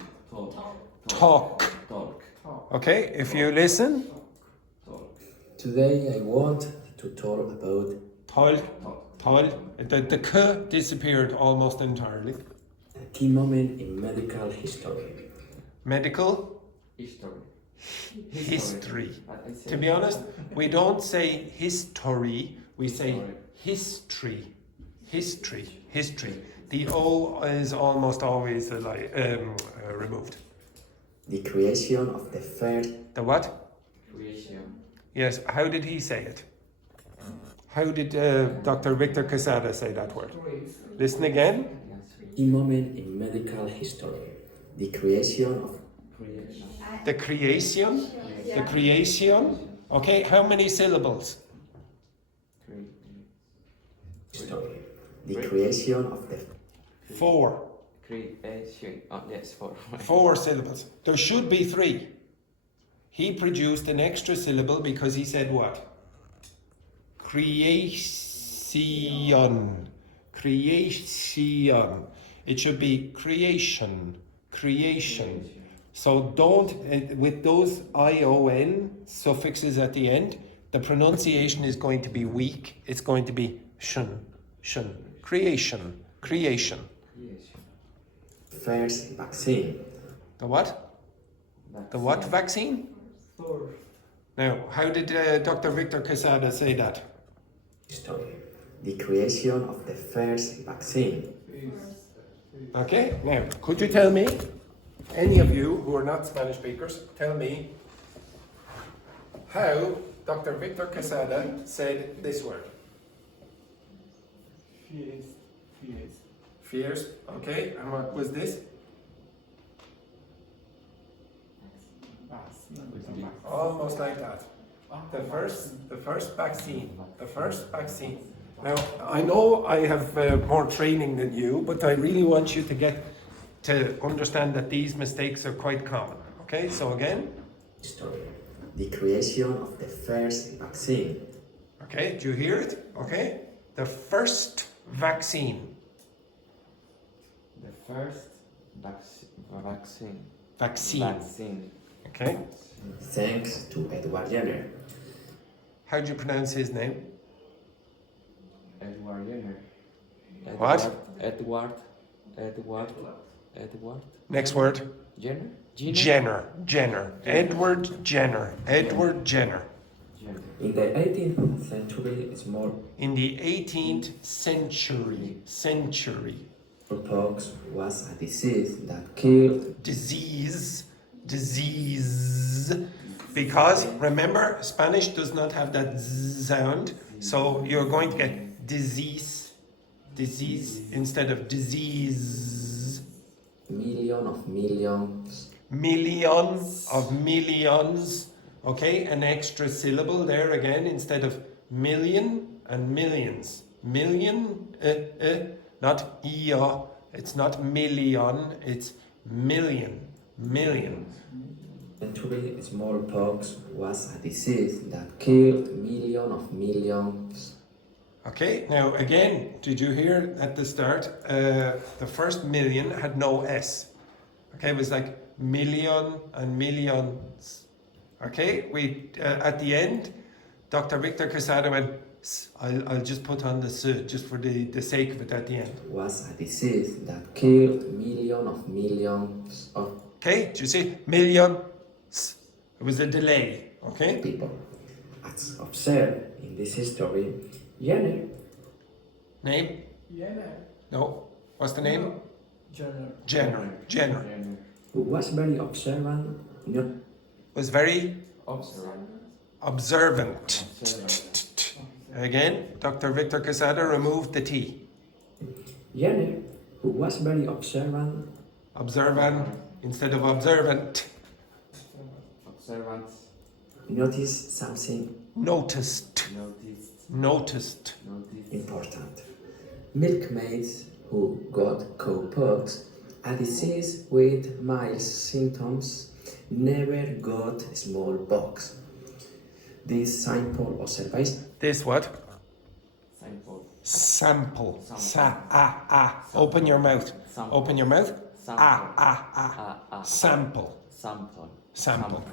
Talk. talk. Okay, if you listen. Today I want to talk about. Tal. The k disappeared almost entirely. A key moment in medical history. Medical History. To be honest, we don't say history, we say history. The O is almost always removed. The creation of the first. The what? Creation. Yes, how did he say it? How did Dr. Victor Quesada say that word? Listen again. Key moment in medical history. The creation of. The creation. Okay, how many syllables? History. The creation of the. 4. Creation. Oh, yes, 4. 4 syllables. There should be 3. He produced an extra syllable because he said what? Creation. It should be creation. So don't, with those ION suffixes at the end, the pronunciation is going to be weak. It's going to be shun. Creation. First vaccine. The what? The what vaccine? Now, how did Dr. Victor Quesada say that? History. The creation of the first vaccine. Okay, now, could you tell me, any of you who are not Spanish speakers, tell me how Dr. Victor Quesada said this word? Fierce, okay, and what was this? Almost like that. The first vaccine. Now, I know I have more training than you, but I really want you to understand that these mistakes are quite common. Okay, so again. History. The creation of the first vaccine. Okay, do you hear it? Okay, the first vaccine. The first vaccine. Okay. Thanks to Edward Jenner. How do you pronounce his name? Edward Jenner. What? Edward Edward. Next word. Jenner. Jenner. Edward Jenner. Edward Jenner. In the 18th century, small In the 18th century. smallpox was a disease that killed. Disease. Because remember, Spanish does not have that z sound, so you're going to get disease instead of disease. Million of millions. Millions. Okay, an extra syllable there again instead of million and millions. Million, not ia. It's not million. It's million. Century, smallpox was a disease that killed millions of millions. Okay, now again, did you hear at the start? The first million had no S. Okay, it was like million and millions. Okay, we at the end, Dr. Victor Quesada went, I'll just put on the S just for the sake of it at the end. Was a disease that killed millions of millions of Okay, do you see? Million. It was a delay. Okay? people. As observed in this history, Jenner Name? No. What's the name? Jenner. Jenner. who was very observant, not Was very Observant. observant. Again, Dr. Victor Quesada removed the T. Jenner, who was very observant, Observant instead of observant. Observant. noticed something Noticed. Noticed. important. Milkmaids who got cowpox, a disease with mild symptoms, never got smallpox. This simple observation This what? Sample. Sample. Open your mouth. Sample. Open your mouth. Sample. Sample. Sample.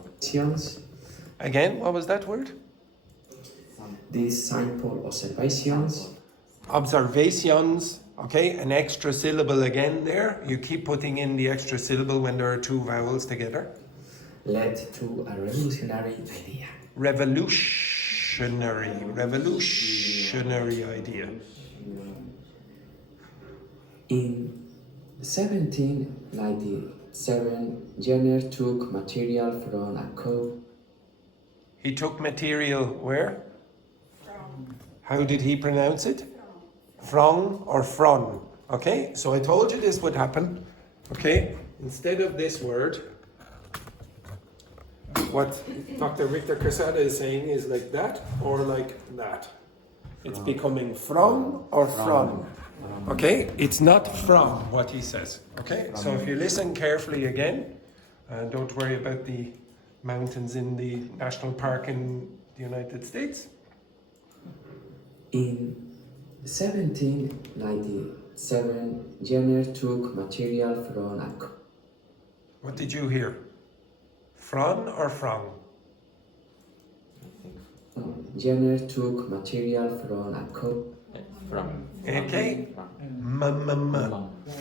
Again, what was that word? these simple observations Observations. Okay, an extra syllable again there. You keep putting in the extra syllable when there are two vowels together. led to a revolutionary idea. Revolutionary idea. In 1797, Jenner took material from a cow. He took material where? How did he pronounce it? From or from. Okay, so I told you this would happen. Okay, instead of this word, what Dr. Victor Quesada is saying is like that or like that. It's becoming from or from. Okay, it's not from what he says. Okay, so if you listen carefully again, don't worry about the mountains in the national park in the United States. In 1797, Jenner took material from a cow. What did you hear? From or from? Jenner took material from a cow. From. Okay.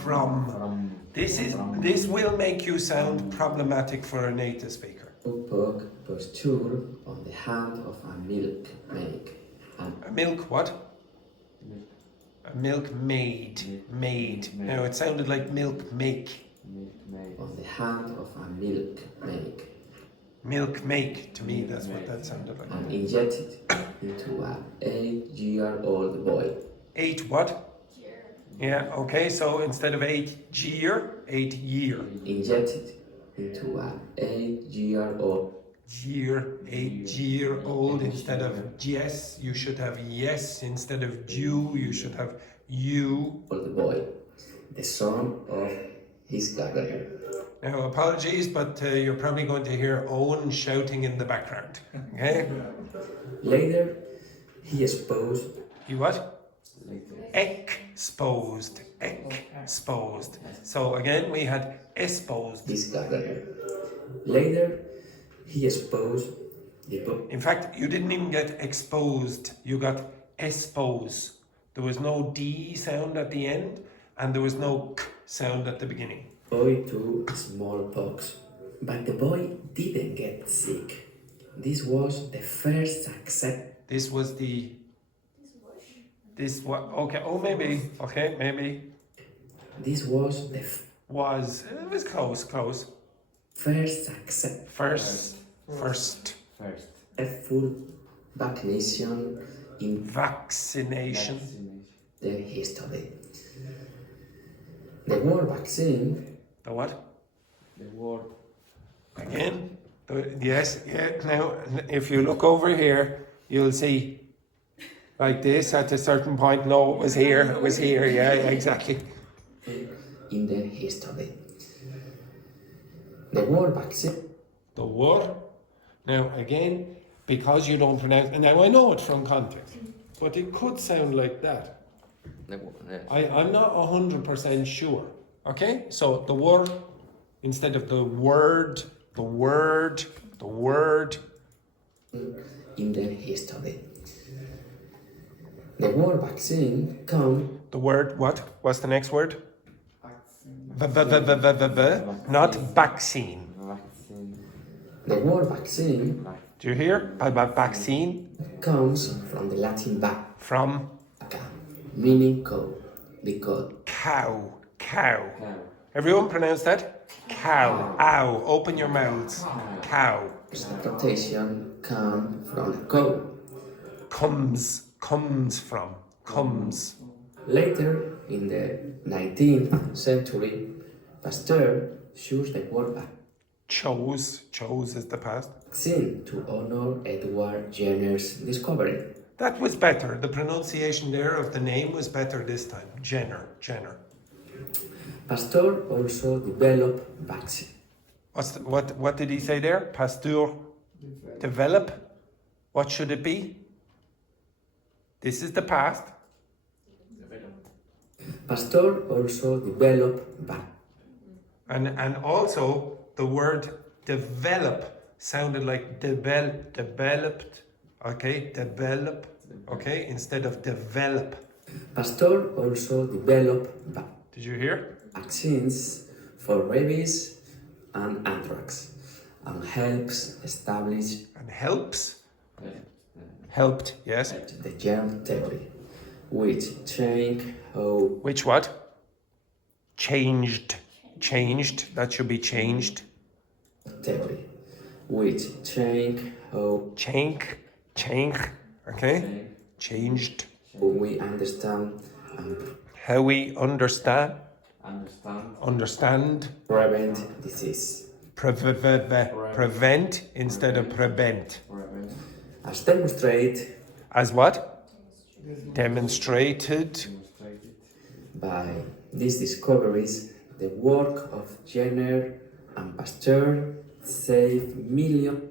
From. This will make you sound problematic for a native speaker. Cowpox posture on the hand of a milkmaid. A milk what? A milkmaid. Maid. No, it sounded like milk make. On the hand of a milkmaid. Milk make. To me, that's what that sounded like. And injected into an 8-year-old boy. 8 what? Yeah, okay, so instead of 8 year, 8 year. Injected into an 8-year-old. 8-year-old instead of yes, you should have yes. Instead of you should have you. Old boy, the son of his gardener. Now, apologies, but you're probably going to hear Owen shouting in the background. Okay? Later, he exposed. He what? Exposed. So again, we had exposed. His gardener. Later, he exposed the book. In fact, you didn't even get exposed. You got expose. There was no D sound at the end. and there was no k sound at the beginning. Boy to smallpox. But the boy didn't get sick. This was the first success. This was the. This was okay. Oh, maybe. Okay, maybe. This was the Was it was close, close. first success. First. First. Full vaccination in Vaccination. the history. The word vaccine The what? The word. Again? Yes, yeah. Now, if you look over here, you'll see like this at a certain point. No, it was here. Yeah, exactly. in the history. The word vaccine The word. Now, again, because you don't pronounce, and now I know it from context, but it could sound like that. I'm not 100% sure. Okay? So the word, instead of the word, in the history. The word vaccine come the word, what? What's the next word? Not vaccine. the word vaccine Do you hear? Vaccine comes from the Latin from vacca, meaning cow, the cow. cow. Everyone pronounce that? Cow. Ow. Open your mouths. Cow. Rotation come from cow. Comes from. Later, in the 19th century, Pasteur chose the word Chose is the past. vaccine to honor Edward Jenner's discovery. That was better. The pronunciation there of the name was better this time. Jenner. Pasteur also developed vaccine. What did he say there? Pasteur develop. What should it be? This is the past. Pasteur also developed vaccine. And also the word develop sounded like developed. Okay, instead of develop. Pasteur also developed Did you hear? vaccines for rabies and anthrax and helps establish And helped, yes. the germ theory, which changed how Which what? Changed. That should be changed. theory, which changed how Okay. Changed. we understand and How we understand prevent disease. Prevent instead of prevent. As demonstrated As what? Demonstrated. by these discoveries, the work of Jenner and Pasteur saved millions.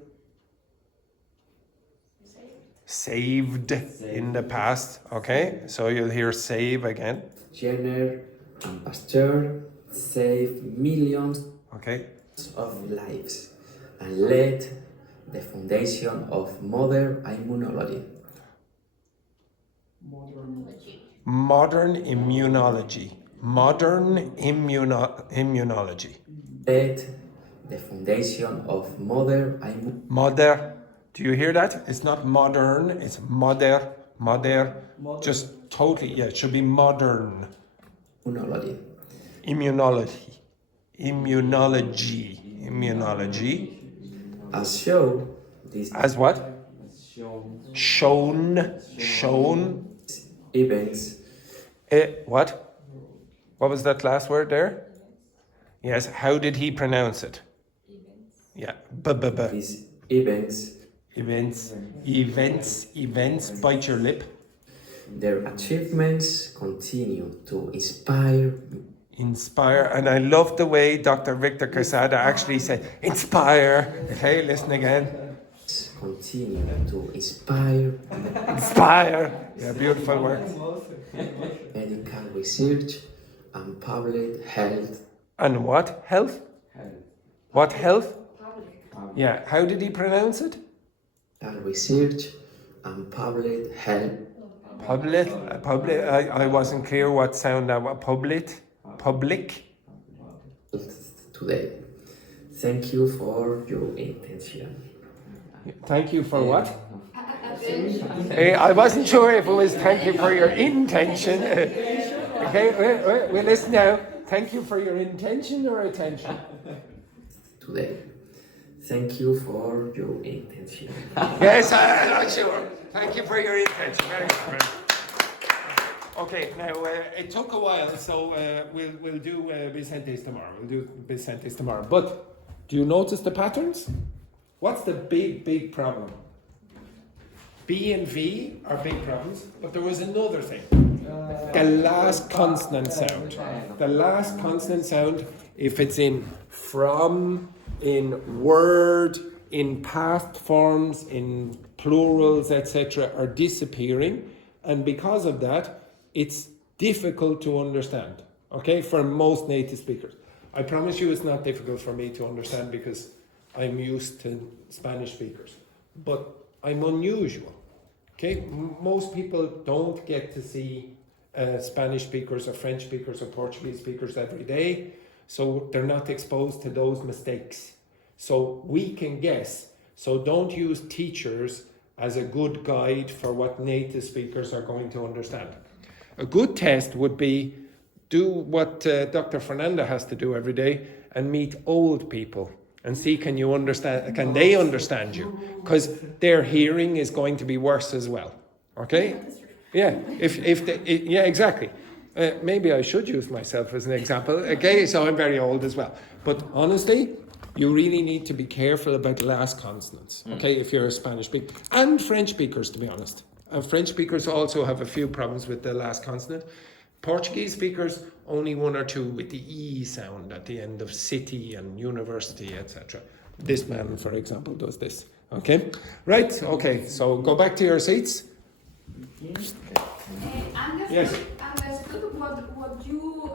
Saved in the past. Okay, so you'll hear save again. Jenner and Pasteur saved millions Okay. of lives and laid the foundation of modern immunology. Modern immunology. Laid the foundation of modern Do you hear that? It's not modern, it's modern. Just totally, yeah, it should be modern. immunology. Immunology. As shown, these As what? Shown. events What? What was that last word there? Yes, how did he pronounce it? Yeah, these events, Events, bite your lip. their achievements continue to inspire And I love the way Dr. Victor Quesada actually said, inspire. Okay, listen again. continue to inspire Yeah, beautiful word. medical research and public health. And what? Health? What health? Yeah, how did he pronounce it? Research and public health. I wasn't clear what sound that was. Public. Today. Thank you for your intention. Thank you for what? I wasn't sure if it was thank you for your intention. Okay, well, listen now. Thank you for your intention or attention? Today. Thank you for your intention. Yes, I'm not sure. Thank you for your intention. Very good. Okay, now it took a while, so we'll do Vicentes tomorrow. But do you notice the patterns? What's the big problem? B and V are big problems, but there was another thing. The last consonant sound. The last consonant sound, if it's in from, in word, in past forms, in plurals, etc., are disappearing, and because of that, it's difficult to understand, okay, for most native speakers. I promise you it's not difficult for me to understand because I'm used to Spanish speakers, but I'm unusual, okay? Most people don't get to see Spanish speakers or French speakers or Portuguese speakers every day, so they're not exposed to those mistakes. So we can guess, so don't use teachers as a good guide for what native speakers are going to understand. A good test would be do what Dr. Fernanda has to do every day and meet old people and see can they understand you, because their hearing is going to be worse as well. Okay? Yeah, yeah, exactly. Maybe I should use myself as an example. Okay, so I'm very old as well. But honestly, you really need to be careful about the last consonants, okay, if you're a Spanish speaker. And French speakers, to be honest. French speakers also have a few problems with the last consonant. Portuguese speakers, only one or two with the E sound at the end of city and university, etc. This man, for example, does this. Okay? Right, okay, so go back to your seats. Yes. Understood what you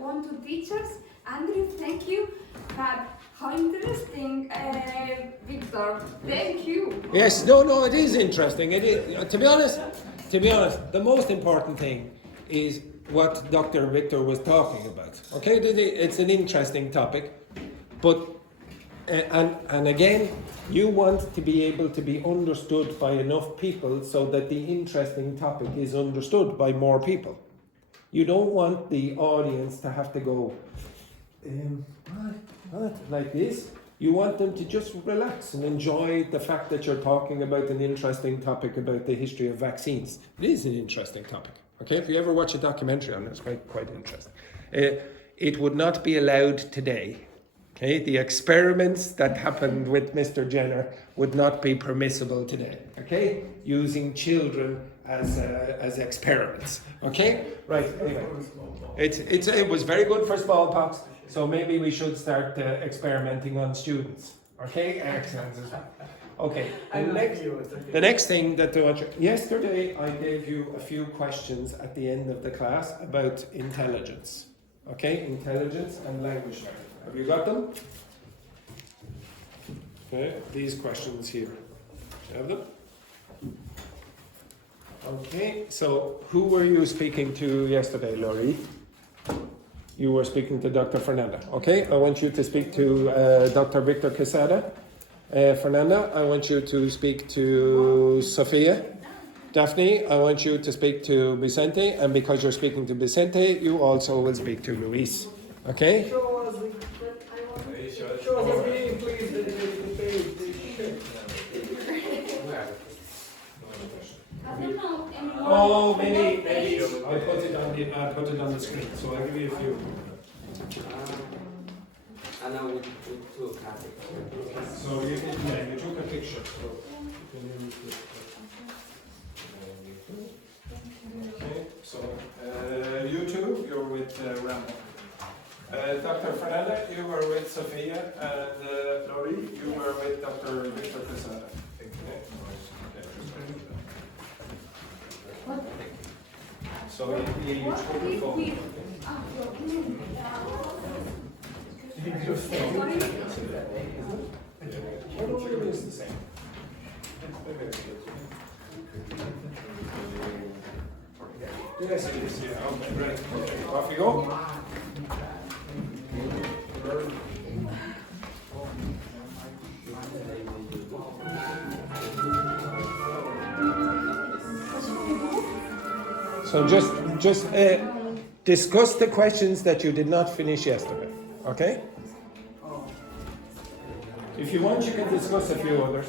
want to teach us. Andrew, thank you. But how interesting, Victor. Thank you. Yes, no, it is interesting. It is, to be honest, the most important thing is what Dr. Victor was talking about. Okay, it's an interesting topic, but and again, you want to be able to be understood by enough people so that the interesting topic is understood by more people. You don't want the audience to have to go, what, like this. You want them to just relax and enjoy the fact that you're talking about an interesting topic about the history of vaccines. It is an interesting topic. Okay, if you ever watch a documentary on it, it's quite interesting. It would not be allowed today. Okay, the experiments that happened with Mr. Jenner would not be permissible today. Okay, using children as experiments. Okay, right. Anyway, it was very good for smallpox. So maybe we should start experimenting on students. Okay, excellent. Okay, the next thing that yesterday I gave you a few questions at the end of the class about intelligence. Okay, intelligence and language learning. Have you got them? Okay, these questions here. You have them? Okay, so who were you speaking to yesterday, Laurie? You were speaking to Dr. Fernanda. Okay, I want you to speak to Dr. Victor Quesada. Fernanda, I want you to speak to Sophia. Daphne, I want you to speak to Vicente, and because you're speaking to Vicente, you also will speak to Luis. Okay? Show us again, please, the page. I don't know anyone. Oh, maybe I put it on the screen, so I'll give you a few. I know with two copies. So you took a picture. So you can use this. Okay, so you two, you're with Ramon. Dr. Fernanda, you were with Sophia, and Laurie, you were with Dr. Victor Quesada. So you took a phone. Yes, it is. Yeah. Okay. Ready. Okay. Off you go. So just discuss the questions that you did not finish yesterday. Okay. If you want, you can discuss a few others.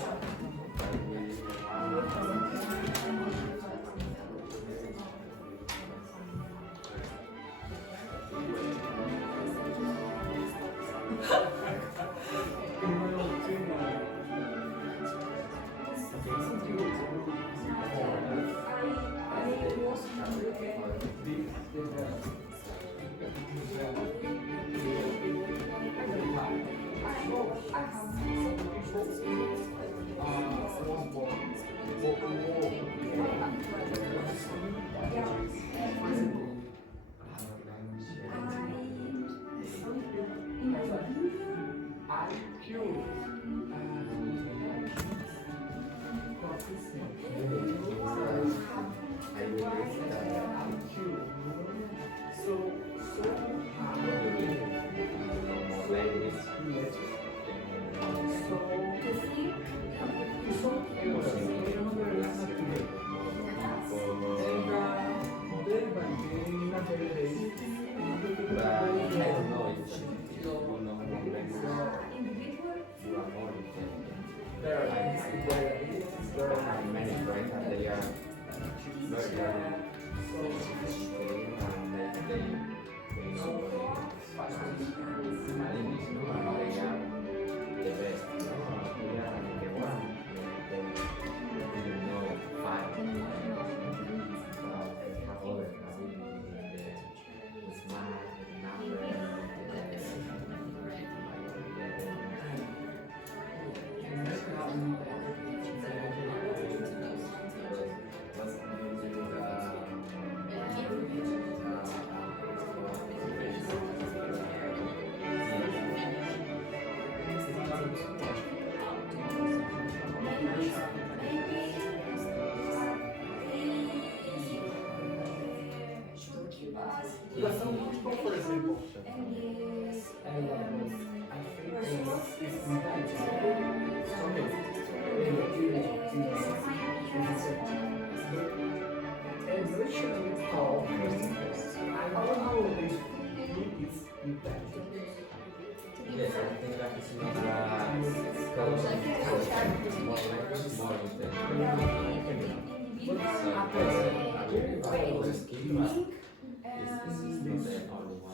Yes, I think that is not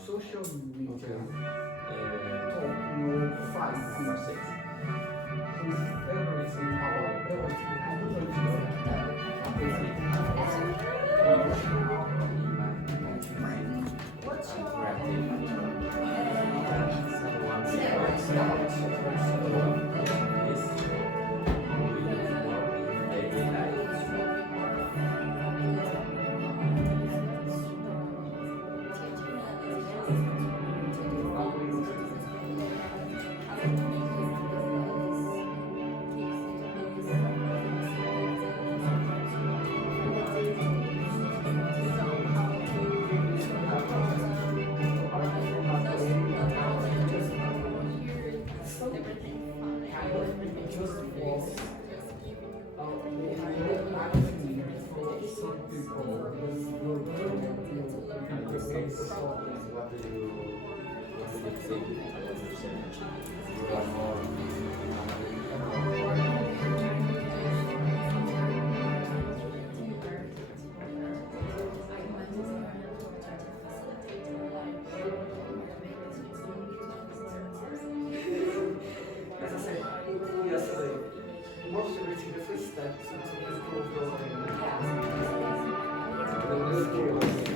social media talk more fight number 6 is everything about everything. I don't know if you yesterday, motivating the first step to improve your but it's important.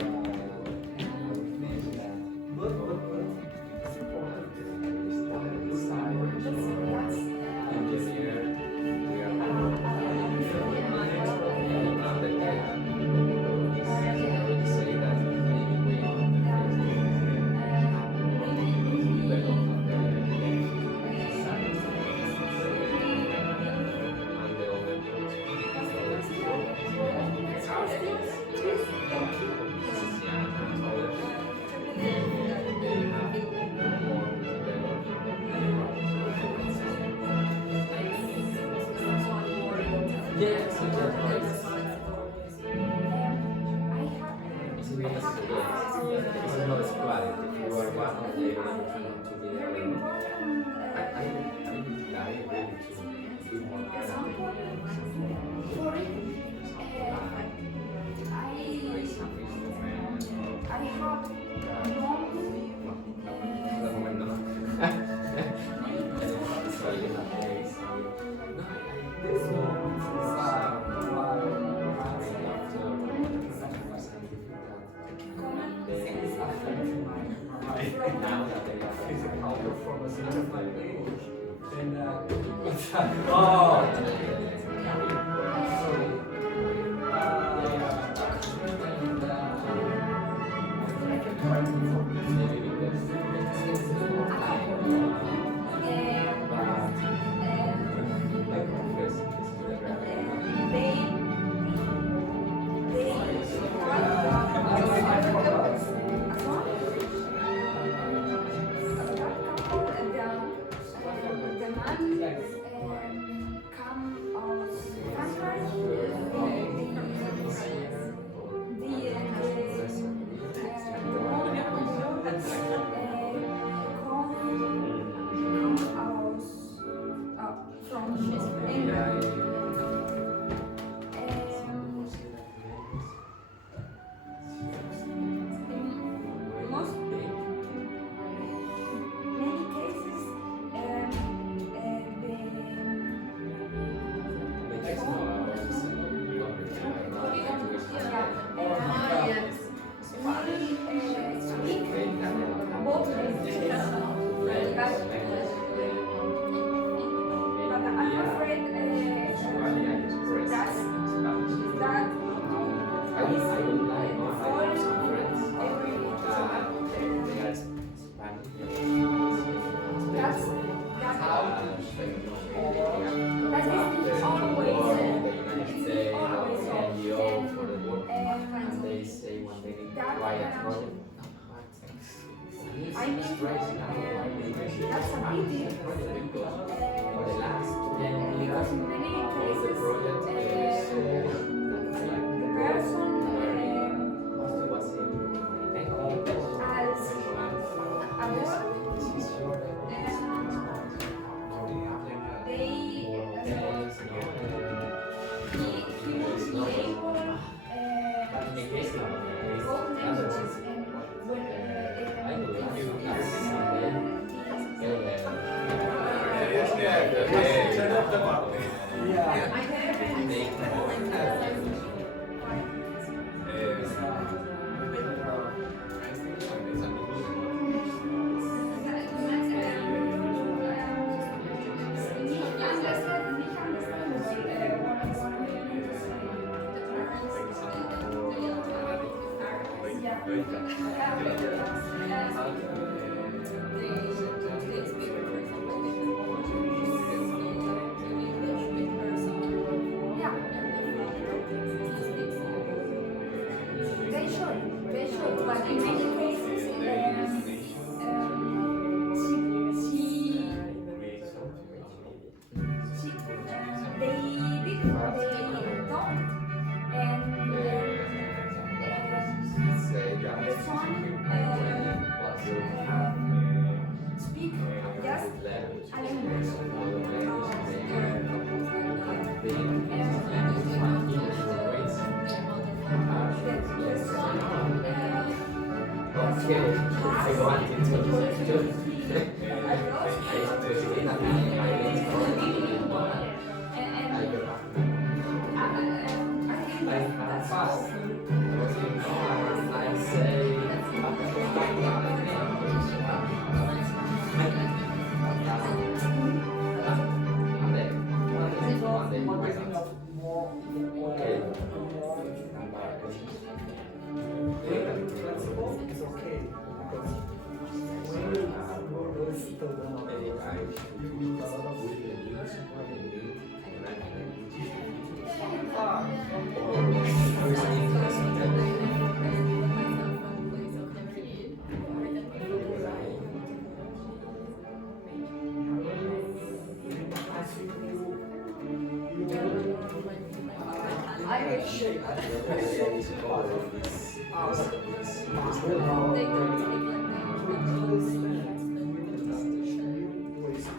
Flexible is okay because when you shape also part of our They don't take like ways to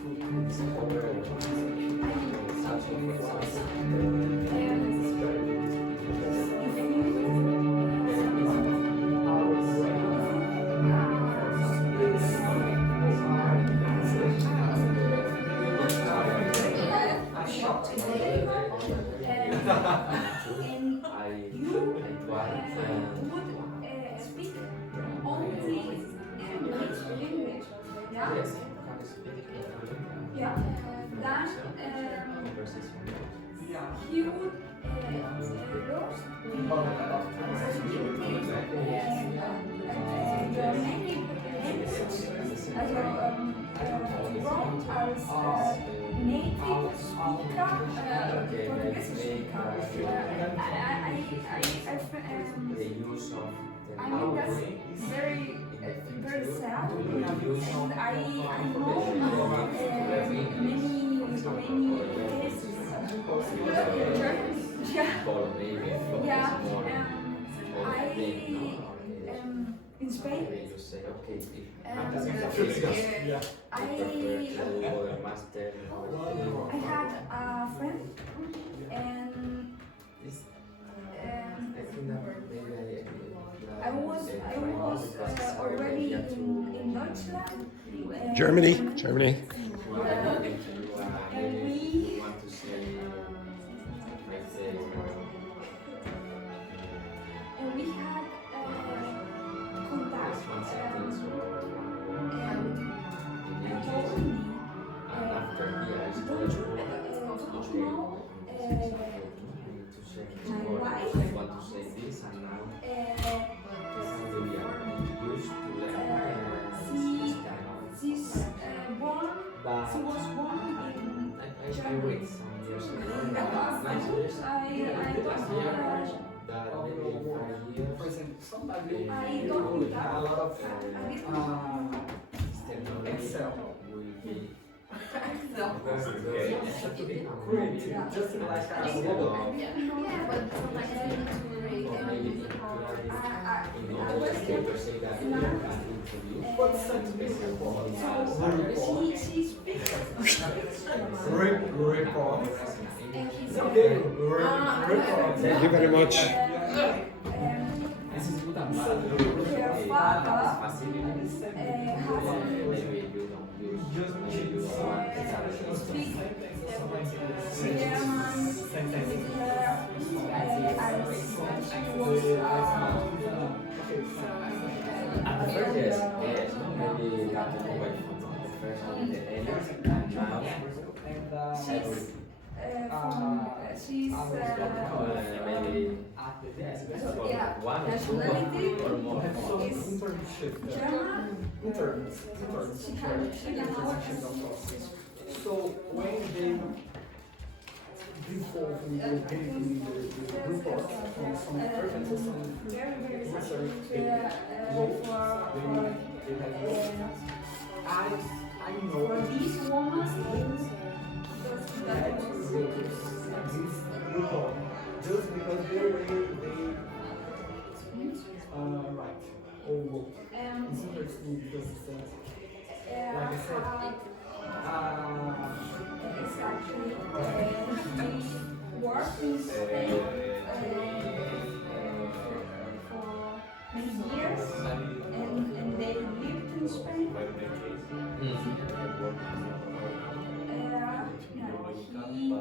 speak only which language? Yeah. Yes. Yeah. Then he would lose your native language as your role as native speaker, Portuguese speaker. The use of I mean that's very sad, and I know many cases. Yeah. Yeah. I in Spain. I had a friend, and I was already in Deutschland. Germany. And we had contact. And he told me, don't you know my wife? She was born in Germany. I don't have a lot of Excel. Yeah. Just like a Yeah, but sometimes I need to read what sentence She speaks. report. And he's Okay, report. Thank you very much. her father has speak German with her as she was At the first, yes, maybe got to away from the first one, the edit, and now she's maybe yeah, one nationality or more. is German. She can So when they before we will give me the report from some persons or some very necessary for I know for this woman this report just because they write or wrote. It's interesting because like I said, it's actually he worked in Spain for many years, and they lived in Spain. He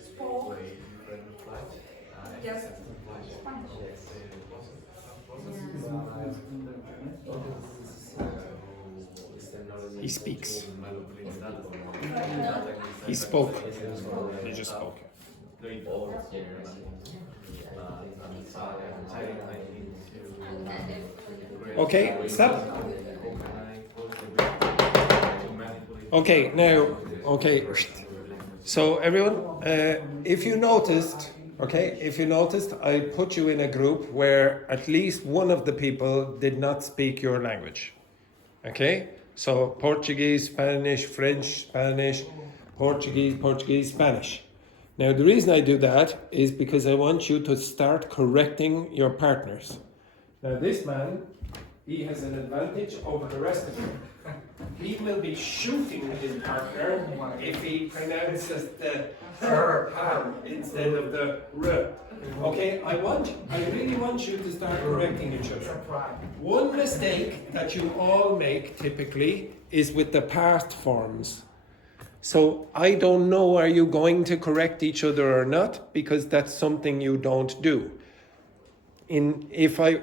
spoke just Spanish. He speaks. He spoke. He just spoke. Okay, stop. Okay, now, okay. So everyone, if you noticed, I put you in a group where at least one of the people did not speak your language. Okay? So Portuguese, Spanish, French, Spanish, Portuguese, Spanish. Now the reason I do that is because I want you to start correcting your partners. Now this man, he has an advantage over the rest of them. He will be shooting his partner if he pronounces the R instead of the R. Okay, I really want you to start correcting each other. One mistake that you all make typically is with the past forms. So I don't know, are you going to correct each other or not? Because that's something you don't do. If I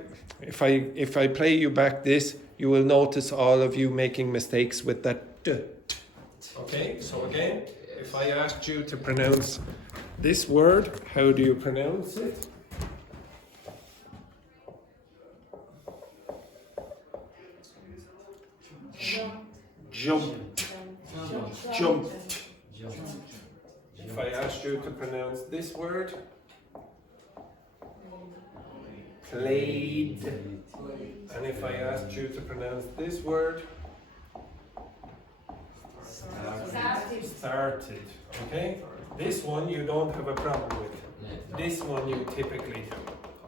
play you back this, you will notice all of you making mistakes with that d. Okay, so again, if I asked you to pronounce this word, how do you pronounce it? Jumped. If I asked you to pronounce this word, played. And if I asked you to pronounce this word, started. Okay? This one you don't have a problem with. This one you typically do.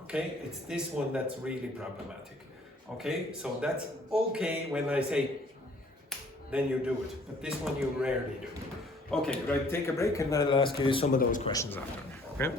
Okay? It's this one that's really problematic. Okay? So that's okay when I say, then you do it. But this one you rarely do. Okay, right, take a break and I'll ask you some of those questions after. Okay?